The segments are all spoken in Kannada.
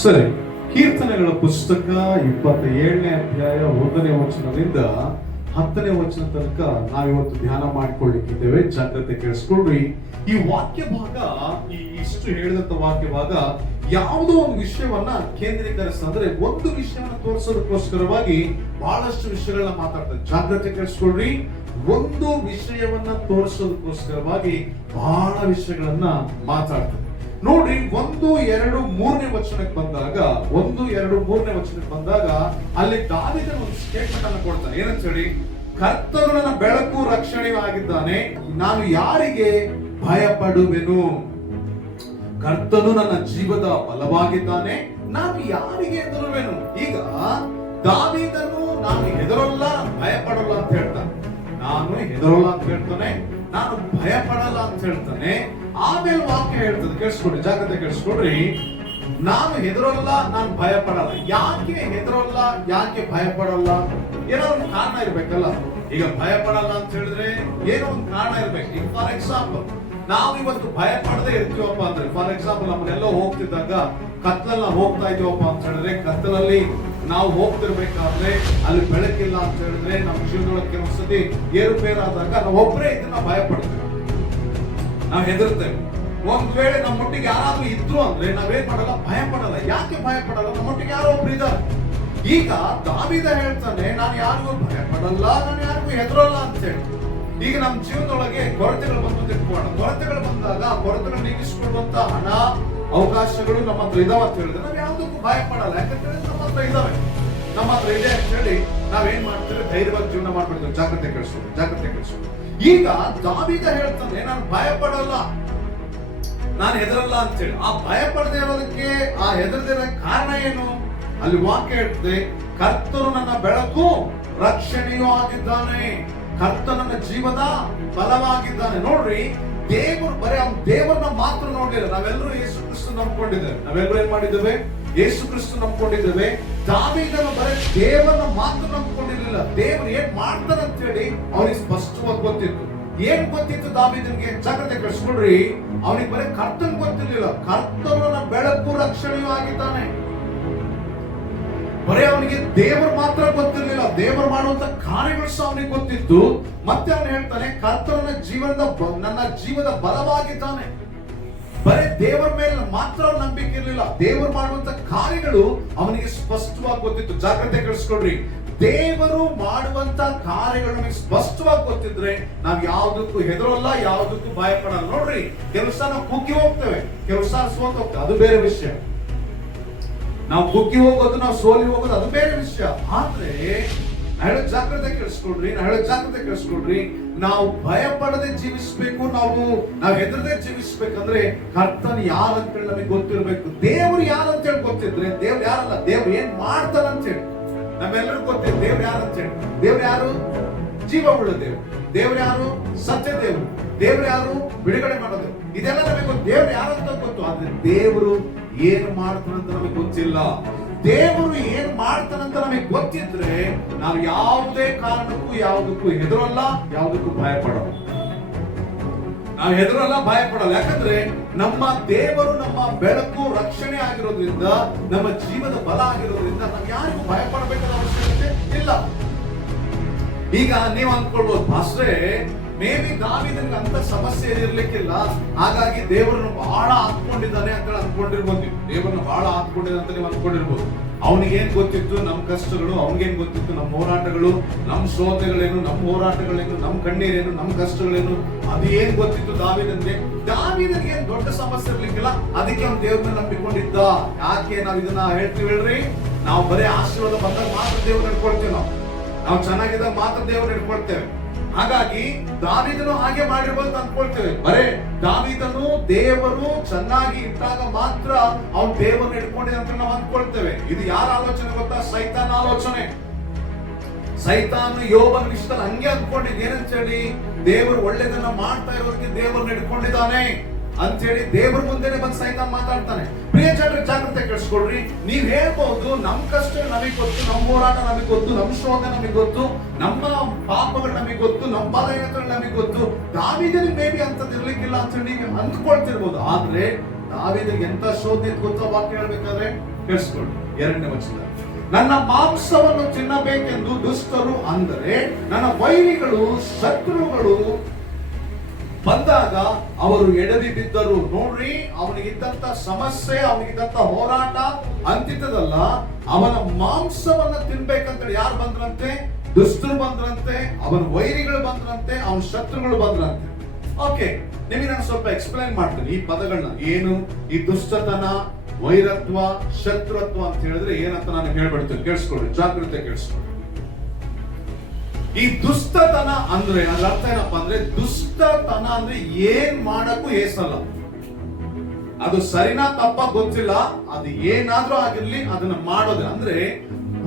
ಸರಿ, ಕೀರ್ತನೆಗಳ ಪುಸ್ತಕ ಇಪ್ಪತ್ತ ಏಳನೇ ಅಧ್ಯಾಯ ಒಂದನೇ ವಚನದಿಂದ ಹತ್ತನೇ ವಚನ ತನಕ ನಾವಿವತ್ತು ಧ್ಯಾನ ಮಾಡಿಕೊಳ್ಳಿಕ್ಕಿದ್ದೇವೆ. ಜಾಗ್ರತೆ ಕೇಳಿಸ್ಕೊಳ್ರಿ. ಈ ವಾಕ್ಯ ಭಾಗ, ಈ ಇಷ್ಟು ಹೇಳಿದಂತ ವಾಕ್ಯ ಭಾಗ ಯಾವುದೋ ಒಂದು ವಿಷಯವನ್ನ ಕೇಂದ್ರೀಕರಿಸ್ತಂದ್ರೆ ಒಂದು ವಿಷಯವನ್ನ ತೋರಿಸೋದಕ್ಕೋಸ್ಕರವಾಗಿ ಬಹಳಷ್ಟು ವಿಷಯಗಳನ್ನ ಮಾತಾಡ್ತಾರೆ. ಜಾಗ್ರತೆ ಕೇಳಿಸ್ಕೊಳ್ರಿ. ಒಂದು ವಿಷಯವನ್ನ ತೋರಿಸೋದಕ್ಕೋಸ್ಕರವಾಗಿ ಬಹಳ ವಿಷಯಗಳನ್ನ ಮಾತಾಡ್ತಾರೆ. ನೋಡ್ರಿ ಒಂದು, ಎರಡು, ಮೂರನೇ ವಚನಕ್ಕೆ ಬಂದಾಗ, ಒಂದು, ಎರಡು, ಮೂರನೇ ವಚನಕ್ಕೆ ಬಂದಾಗ ಅಲ್ಲಿ ದಾವಿದ ಒಂದು ಸ್ಟೇಟ್ಮೆಂಟ್ ಅನ್ನು ಕೊಡ್ತಾನೆ. ಏನಂತ ಹೇಳಿ? ಕರ್ತನು ನನ್ನ ಬೆಳಕು ರಕ್ಷಣೆಯೂ ಆಗಿದ್ದಾನೆ ನಾನು ಯಾರಿಗೆ ಭಯ ಪಡುವೆನು ಕರ್ತನು ನನ್ನ ಜೀವದ ಬಲವಾಗಿದ್ದಾನೆ, ನಾನು ಯಾರಿಗೆ ಹೆದರುವೆನು? ಈಗ ದಾವಿದನು ನಾನು ಹೆದರಲ್ಲ ಭಯ ಪಡಲ್ಲ ಅಂತ ಹೇಳ್ತಾನೆ. ನಾನು ಹೆದರಲ್ಲ ಅಂತ ಹೇಳ್ತಾನೆ. ನಾನು ಭಯ ಪಡಲ್ಲ ಅಂತ ಹೇಳ್ತಾನೆ. ಆಮೇಲೆ ವಾಕ್ಯ ಹೇಳ್ತದೆ ಕೇಳಿಸ್ಕೊಡ್ರಿ ಜಾಗ್ರತೆ ಕೇಳಿಸ್ಕೊಡ್ರಿ ನಾನು ಹೆದರಲ್ಲ, ನಾನು ಭಯ ಪಡಲ್ಲ ಯಾಕೆ ಹೆದರಲ್ಲ, ಯಾಕೆ ಭಯ ಪಡಲ್ಲ ಏನೋ ಒಂದು ಕಾರಣ ಇರ್ಬೇಕಲ್ಲ. ಈಗ ಭಯ ಪಡಲ್ಲ ಅಂತ ಹೇಳಿದ್ರೆ ಏನೋ ಒಂದು ಕಾರಣ ಇರ್ಬೇಕು. ಈಗ ಫಾರ್ ಎಕ್ಸಾಂಪಲ್ ನಾವು ಇವತ್ತು ಭಯ ಪಡದೆ ಇರ್ತೀವಪ್ಪ ಅಂದ್ರೆ ಫಾರ್ ಎಕ್ಸಾಂಪಲ್ ನಮ್ಮನ್ನೆಲ್ಲ ಹೋಗ್ತಿದ್ದಾಗ ಕತ್ತಲಲ್ಲಿ ಹೋಗ್ತಾ ಇದೀವಪ್ಪ ಅಂತ ಹೇಳಿದ್ರೆ ಕತ್ತಲಲ್ಲಿ ನಾವು ಹೋಗ್ತಿರ್ಬೇಕಾದ್ರೆ ಅಲ್ಲಿ ಬೆಳಕಿಲ್ಲ ಅಂತ ಹೇಳಿದ್ರೆ ನಮ್ಮ ಜೀವನದೊಳಗೆ ಕೆಲವೊಂದ್ಸತಿ ಏರುಪೇರಾದಾಗ ನಾವು ಒಬ್ಬರೇ ಇದನ್ನ ಭಯ ಪಡ್ತೇವೆ ನಾವು ಹೆದರ್ತೇವೆ. ಒಂದ್ ವೇಳೆ ನಮ್ಮೊಟ್ಟಿಗೆ ಯಾರಾದ್ರೂ ಇದ್ರು ಅಂದ್ರೆ ನಾವೇನ್ ಮಾಡಲ್ಲ ಭಯ ಪಡಲ್ಲ ಯಾಕೆ ಭಯ ಪಡಲ್ಲ ನಮ್ಮೊಟ್ಟಿಗೆ ಯಾರೋ ಒಬ್ರು ಇದ್ದಾರೆ. ಈಗ ದಾವಿದ ಹೇಳ್ತಾನೆ, ನಾನು ಯಾರಿಗೂ ಭಯ ಪಡಲ್ಲ ನಾನು ಯಾರಿಗೂ ಹೆದರಲ್ಲ ಅಂತ ಹೇಳಿ. ಈಗ ನಮ್ಮ ಜೀವನದೊಳಗೆ ಕೊರತೆಗಳು ಬಂದು ತಿಳ್ಕೊಳ್ಳೋಣ. ಕೊರತೆಗಳು ಬಂದಾಗ ಕೊರತೆಗಳು ನೀಗಿಸಿಕೊಳ್ಳುವಂತ ಹಣ, ಅವಕಾಶಗಳು ನಮ್ಮ ಹತ್ರ ಇದಾವ ಅಂತ ಹೇಳಿದ್ರೆ ನಾವು ಯಾವುದಕ್ಕೂ ಭಯ ಪಡಲ್ಲ ಯಾಕಂದ್ರೆ ನಮ್ಮ ಹತ್ರ ಇದ್ದಾವೆ ನಮ್ಮ ಹತ್ರ ಇದೆ ಅಂತ ಹೇಳಿ ನಾವೇನ್ ಮಾಡ್ತೇವೆ? ಧೈರ್ಯವಾಗಿ ಜೀವನ ಮಾಡ್ಬಿಡ್ತೇವೆ. ಜಾಗ್ರತೆ ಕಳಿಸೋದು ಜಾಗ್ರತೆ ಕಳಿಸೋದು ಈಗ ದಾವಿದ ಹೇಳ್ತಾನೆ, ನಾನು ಭಯ ಪಡಲ್ಲ ನಾನು ಹೆದರಲ್ಲ ಅಂತ ಹೇಳಿ ಆ ಭಯ ಪಡದೆ ಇರೋದಕ್ಕೆ, ಆ ಹೆದರದಿರೋ ಕಾರಣ ಏನು? ಅಲ್ಲಿ ವಾಕ್ಯ ಹೇಳ್ತದೆ, ಕರ್ತನು ನನ್ನ ಬೆಳಕು ರಕ್ಷಣೆಯೂ ಆಗಿದ್ದಾನೆ. ಕರ್ತ ನನ್ನ ಜೀವದ ಬಲವಾಗಿದ್ದಾನೆ. ನೋಡ್ರಿ, ದೇವರು ಬರೀ ಅವ್ನ ದೇವರನ್ನ ಮಾತ್ರ ನೋಡಿಲ್ಲ ನಾವೆಲ್ಲರೂ ಯೇಸು ಕ್ರಿಸ್ತು ನಂಬ್ಕೊಂಡಿದ್ದೇವೆ. ನಾವೆಲ್ಲರೂ ಏನ್ ಮಾಡಿದ್ದೇವೆ? ಯೇಸು ಕ್ರಿಸ್ತು ನಂಬ್ಕೊಂಡಿದ್ದೇವೆ. ದಾವಿದನು ಬರೀ ಮಾತ್ರ ನಂಬ್ಕೊಂಡಿರ್ಲಿಲ್ಲ. ದೇವರು ಏನ್ ಮಾಡ್ತಾರೆ ಅಂತ ಹೇಳಿ ಅವನಿಗೆ ಸ್ಪಷ್ಟವಾಗಿ ಗೊತ್ತಿತ್ತು. ಏನ್ ಗೊತ್ತಿತ್ತು ದಾವಿದನ್ಗೆ? ಜಾಗ್ರತೆ ಕಳಿಸ್ಕೊಡ್ರಿ ಅವನಿಗೆ ಬರೀ ಕರ್ತನ್ ಗೊತ್ತಿರ್ಲಿಲ್ಲ. ಕರ್ತನ ಬೆಳಕು ರಕ್ಷಣೆಯೂ ಆಗಿದ್ದಾನೆ. ಬರೀ ಅವನಿಗೆ ದೇವರು ಮಾತ್ರ ಗೊತ್ತಿರ್ಲಿಲ್ಲ. ದೇವರು ಮಾಡುವಂತ ಕಾರ್ಯಗಳು ಸಹ ಅವನಿಗೆ ಗೊತ್ತಿತ್ತು. ಮತ್ತೆ ಅವನು ಹೇಳ್ತಾನೆ ಕರ್ತನ ಜೀವನದ ನನ್ನ ಜೀವದ ಬಲವಾಗಿದ್ದಾನೆ. ಬರೀ ದೇವರ ಮೇಲೆ ಮಾತ್ರ ನಂಬಿಕೆ ಇರಲಿಲ್ಲ. ದೇವರು ಮಾಡುವಂತ ಕಾರ್ಯಗಳು ಅವನಿಗೆ ಸ್ಪಷ್ಟವಾಗಿ ಗೊತ್ತಿತ್ತು. ಜಾಗ್ರತೆ ಕಳಿಸ್ಕೊಡ್ರಿ ದೇವರು ಮಾಡುವಂತ ಕಾರ್ಯಗಳು ನಮಗೆ ಸ್ಪಷ್ಟವಾಗಿ ಗೊತ್ತಿದ್ರೆ ನಾವ್ ಯಾವ್ದಕ್ಕೂ ಹೆದರಲ್ಲ, ಯಾವ್ದಕ್ಕೂ ಭಯ ಪಡಲ್ಲ ನೋಡ್ರಿ ಕೆಲಸ ನಾವು ಕುಗ್ಗಿ ಹೋಗ್ತೇವೆ. ಕೆಲಸ ಸೋತ ಹೋಗ್ತೇವೆ. ಅದು ಬೇರೆ ವಿಷಯ. ನಾವು ಕುಗ್ಗಿ ಹೋಗೋದು, ನಾವು ಸೋಲಿ ಹೋಗೋದು ಅದು ಬೇರೆ ವಿಷಯ. ಆದ್ರೆ ಹೇಳೋ ಜಾಗ್ರತೆ ಕೇಳಿಸ್ಕೊಡ್ರಿ ಹೇಳೋ ಜಾಗ್ರತೆ ಕೇಳಿಸ್ಕೊಡ್ರಿ ನಾವು ಭಯ ಪಡದೆ ಜೀವಿಸ್ಬೇಕು, ನಾವು ನಾವು ಹೆದರದೆ ಜೀವಿಸ್ಬೇಕಂದ್ರೆ ಕರ್ತನ್ ಹೇಳಿ ನಮಗೆ ಗೊತ್ತಿರ್ಬೇಕು. ದೇವ್ರು ಯಾರಂತೇಳಿ ಗೊತ್ತಿದ್ರೆ, ದೇವ್ರು ಯಾರಲ್ಲ, ದೇವ್ರು ಏನ್ ಮಾಡ್ತಾನಂತೇಳಿ ನಮ್ಮೆಲ್ಲರಿಗೂ ಗೊತ್ತಿದೆ ದೇವ್ರು ಯಾರಂತೇಳಿ ದೇವ್ರು ಯಾರು ಜೀವ ಉಳ್ಳ ದೇವ್ರು ದೇವ್ರು. ಯಾರು? ಸತ್ಯ ದೇವ್ರು. ದೇವ್ರು ಯಾರು? ಬಿಡುಗಡೆ ಮಾಡೋದು ಇದೆಲ್ಲ ನಮಗೆ ದೇವ್ರು ಯಾರು ಅಂತ ಗೊತ್ತು. ಆದ್ರೆ ದೇವರು ಏನ್ ಮಾಡ್ತಾರಂತ ನಮಗೆ ಗೊತ್ತಿಲ್ಲ. ದೇವರು ಏನ್ ಮಾಡ್ತಾನಂತ ನಮಗೆ ಗೊತ್ತಿದ್ರೆ ನಾವು ಯಾವುದೇ ಕಾರಣಕ್ಕೂ ಯಾವುದಕ್ಕೂ ಹೆದರಲ್ಲ, ಯಾವುದಕ್ಕೂ ಭಯ ಪಡಲ್ಲ ನಾವು ಹೆದರಲ್ಲ ಭಯ ಪಡಲ್ಲ ಯಾಕಂದ್ರೆ ನಮ್ಮ ದೇವರು ನಮ್ಮ ಬೆಳಕು ರಕ್ಷಣೆ ಆಗಿರೋದ್ರಿಂದ, ನಮ್ಮ ಜೀವದ ಬಲ ಆಗಿರೋದ್ರಿಂದ ನಾವು ಯಾರಿಗೂ ಭಯ ಪಡಬೇಕಾದ ಅವಶ್ಯಕತೆ ಇಲ್ಲ. ಈಗ ನೀವು ಅನ್ಕೊಳ್ಬಹುದು ಪಾಸ್ಟ್ರೆ ಮೇ ಬಿ ದಾವಿದನ್ಗೆ ಅಂತ ಸಮಸ್ಯೆ ಇರ್ಲಿಕ್ಕಿಲ್ಲ. ಹಾಗಾಗಿ ದೇವರನ್ನು ಬಹಳ ಹತ್ಕೊಂಡಿದ್ದಾನೆ ಅಂತ ಅನ್ಕೊಂಡಿರ್ಬೋದು ದೇವರನ್ನು ಬಹಳ ಆತ್ಕೊಂಡಿದ್ದಾನೆ ಅಂತ ನೀವು ಅನ್ಕೊಂಡಿರ್ಬೋದು ಅವನಿಗೆ ಏನ್ ಗೊತ್ತಿತ್ತು? ನಮ್ಮ ಕಷ್ಟಗಳು, ಅವನಿಗೇನ್ ಗೊತ್ತಿತ್ತು? ನಮ್ಮ ಹೋರಾಟಗಳು, ನಮ್ಮ ಸೋತೆಗಳೇನು ನಮ್ಮ ಹೋರಾಟಗಳೇನು, ನಮ್ಮ ಕಣ್ಣೀರೇನು, ನಮ್ಮ ಕಷ್ಟಗಳೇನು ಅದು ಏನ್ ಗೊತ್ತಿತ್ತು ದಾವಿದನ್ಗೆ? ದಾವಿದನ್ಗೆ ಏನ್ ದೊಡ್ಡ ಸಮಸ್ಯೆ ಇರ್ಲಿಕ್ಕಿಲ್ಲ. ಅದಕ್ಕೆ ಅವ್ನು ದೇವ್ರ ಮೇಲೆ ನಂಬಿಕೊಂಡಿದ್ದ. ಯಾಕೆ ನಾವು ಇದನ್ನ ಹೇಳ್ತೀವಿ ಹೇಳ್ರಿ? ನಾವು ಬರೀ ಆಶೀರ್ವಾದ ಬಂದಾಗ ಮಾತ್ರ ದೇವ್ರು ನಡ್ಕೊಳ್ತೇವೆ ನಾವು. ನಾವು ಚೆನ್ನಾಗಿದ್ದಾಗ ಮಾತ್ರ ದೇವ್ರು ಹಿಡ್ಕೊಳ್ತೇವೆ. ಹಾಗಾಗಿ ದಾವಿದನು ಹಾಗೆ ಮಾಡಿರ್ಬೋದು ಅನ್ಕೊಳ್ತೇವೆ. ಬರೇ, ದಾವಿದನು ದೇವರು ಚೆನ್ನಾಗಿ ಇದ್ದಾಗ ಮಾತ್ರ ಅವ್ನು ದೇವರನ್ನ ಇಟ್ಕೊಂಡಿದೆ ಅಂತ ನಾವು ಅನ್ಕೊಳ್ತೇವೆ. ಇದು ಯಾರ ಆಲೋಚನೆ ಗೊತ್ತಾ? ಸೈತಾನ ಆಲೋಚನೆ. ಸೈತಾನು ಯೋಬನ ವಿಷಯದಲ್ಲಿ ಹಂಗೆ ಅನ್ಕೊಂಡಿದ್ ಏನಂತ ಹೇಳಿ? ದೇವರು ಒಳ್ಳೇದನ್ನ ಮಾಡ್ತಾ ಇರೋದಕ್ಕೆ ದೇವರನ್ನ ಹಿಡ್ಕೊಂಡಿದ್ದಾನೆ. ಅಂತ ಹೇಳಿ ದೇವ್ರ ಮುಂದೆನೆ ಬಂದು ಸೈತಾನ್ ಮಾತಾಡ್ತಾನೆ. ಪ್ರಿಯ ಜನರ, ಜಾಗ್ರತೆ ಕೇಳಿಸ್ಕೊಳ್ರಿ. ನೀವ್ ಹೇಳ್ಬಹುದು ನಮ್ ಕಷ್ಟ ನಮಗ್ ಗೊತ್ತು ನಮ್ಮ ಹೋರಾಟ ನಮಗ್ ಗೊತ್ತು, ನಮ್ ಶೋಧ ನಮಗ್ ಗೊತ್ತು, ನಮ್ಮ ಪಾಪಗಳು ನಮಗ್ ಗೊತ್ತು, ನಮ್ಮ ಬಲಹೀನತೆಗಳು ನಮಗ್ ಗೊತ್ತು. ದಾವಿದನ್ ಬೇಬಿ ಅಂತದ್ ಇರ್ಲಿಕ್ಕಿಲ್ಲ ಅಂತ ಹೇಳಿ ನೀವು ಅಂದ್ಕೊಳ್ತಿರ್ಬೋದು. ಆದ್ರೆ ದಾವಿದಿಗೆ ಎಂತ ಶೋಧ ಗೊತ್ತೋ ವಾಕ್ಯ ಹೇಳ್ಬೇಕಾದ್ರೆ? ಕೇಳಿಸ್ಕೊಳ್ಳಿ ಎರಡನೇ ವಚನ. ನನ್ನ ಮಾಂಸವನ್ನು ತಿನ್ನಬೇಕೆಂದು ದುಷ್ಟರು ಅಂದರೆ, ನನ್ನ ವೈರಿಗಳು, ಶತ್ರುಗಳು ಬಂದಾಗ ಅವರು ಎಡವಿ ಬಿದ್ದರು. ನೋಡ್ರಿ, ಅವನಿಗಿದ್ದಂತ ಸಮಸ್ಯೆ, ಅವನಿಗಿದ್ದಂತ ಹೋರಾಟ ಅಂತಿದ್ದದಲ್ಲ, ಅವನ ಮಾಂಸವನ್ನ ತಿನ್ಬೇಕಂತ ಯಾರು ಬಂದ್ರಂತೆ? ದುಷ್ಟರು ಬಂದ್ರಂತೆ, ಅವನ ವೈರಿಗಳು ಬಂದ್ರಂತೆ, ಅವನ ಶತ್ರುಗಳು ಬಂದ್ರಂತೆ. ಓಕೆ ನಿಮಗೆ ನಾನು ಸ್ವಲ್ಪ ಎಕ್ಸ್ಪ್ಲೈನ್ ಮಾಡ್ತೀನಿ. ಈ ಪದಗಳನ್ನ ಏನು? ಈ ದುಷ್ಟತನ, ವೈರತ್ವ, ಶತ್ರುತ್ವ ಅಂತ ಹೇಳಿದ್ರೆ ಏನಂತ ನಾನು ಹೇಳ್ಬಿಡ್ತೀನಿ. ಕೇಳಿಸ್ಕೊಳ್ಳಿ, ಜಾಗ್ರತೆ ಕೇಳಿಸ್ಕೊಳ್ಳಿ. ಈ ದುಷ್ಟತನ ಅಂದ್ರೆ ಅದ್ರ ಅರ್ಥ ಏನಪ್ಪಾ ಅಂದ್ರೆ ದುಷ್ಟತನ ಅಂದ್ರೆ ಏನ್ ಮಾಡಕ್ಕೂ ಏಸಲ್ಲ. ಅದು ಸರಿನಾ ತಪ್ಪ ಗೊತ್ತಿಲ್ಲ, ಅದು ಏನಾದ್ರೂ ಆಗಿರ್ಲಿ ಅದನ್ನ ಮಾಡೋದು. ಅಂದ್ರೆ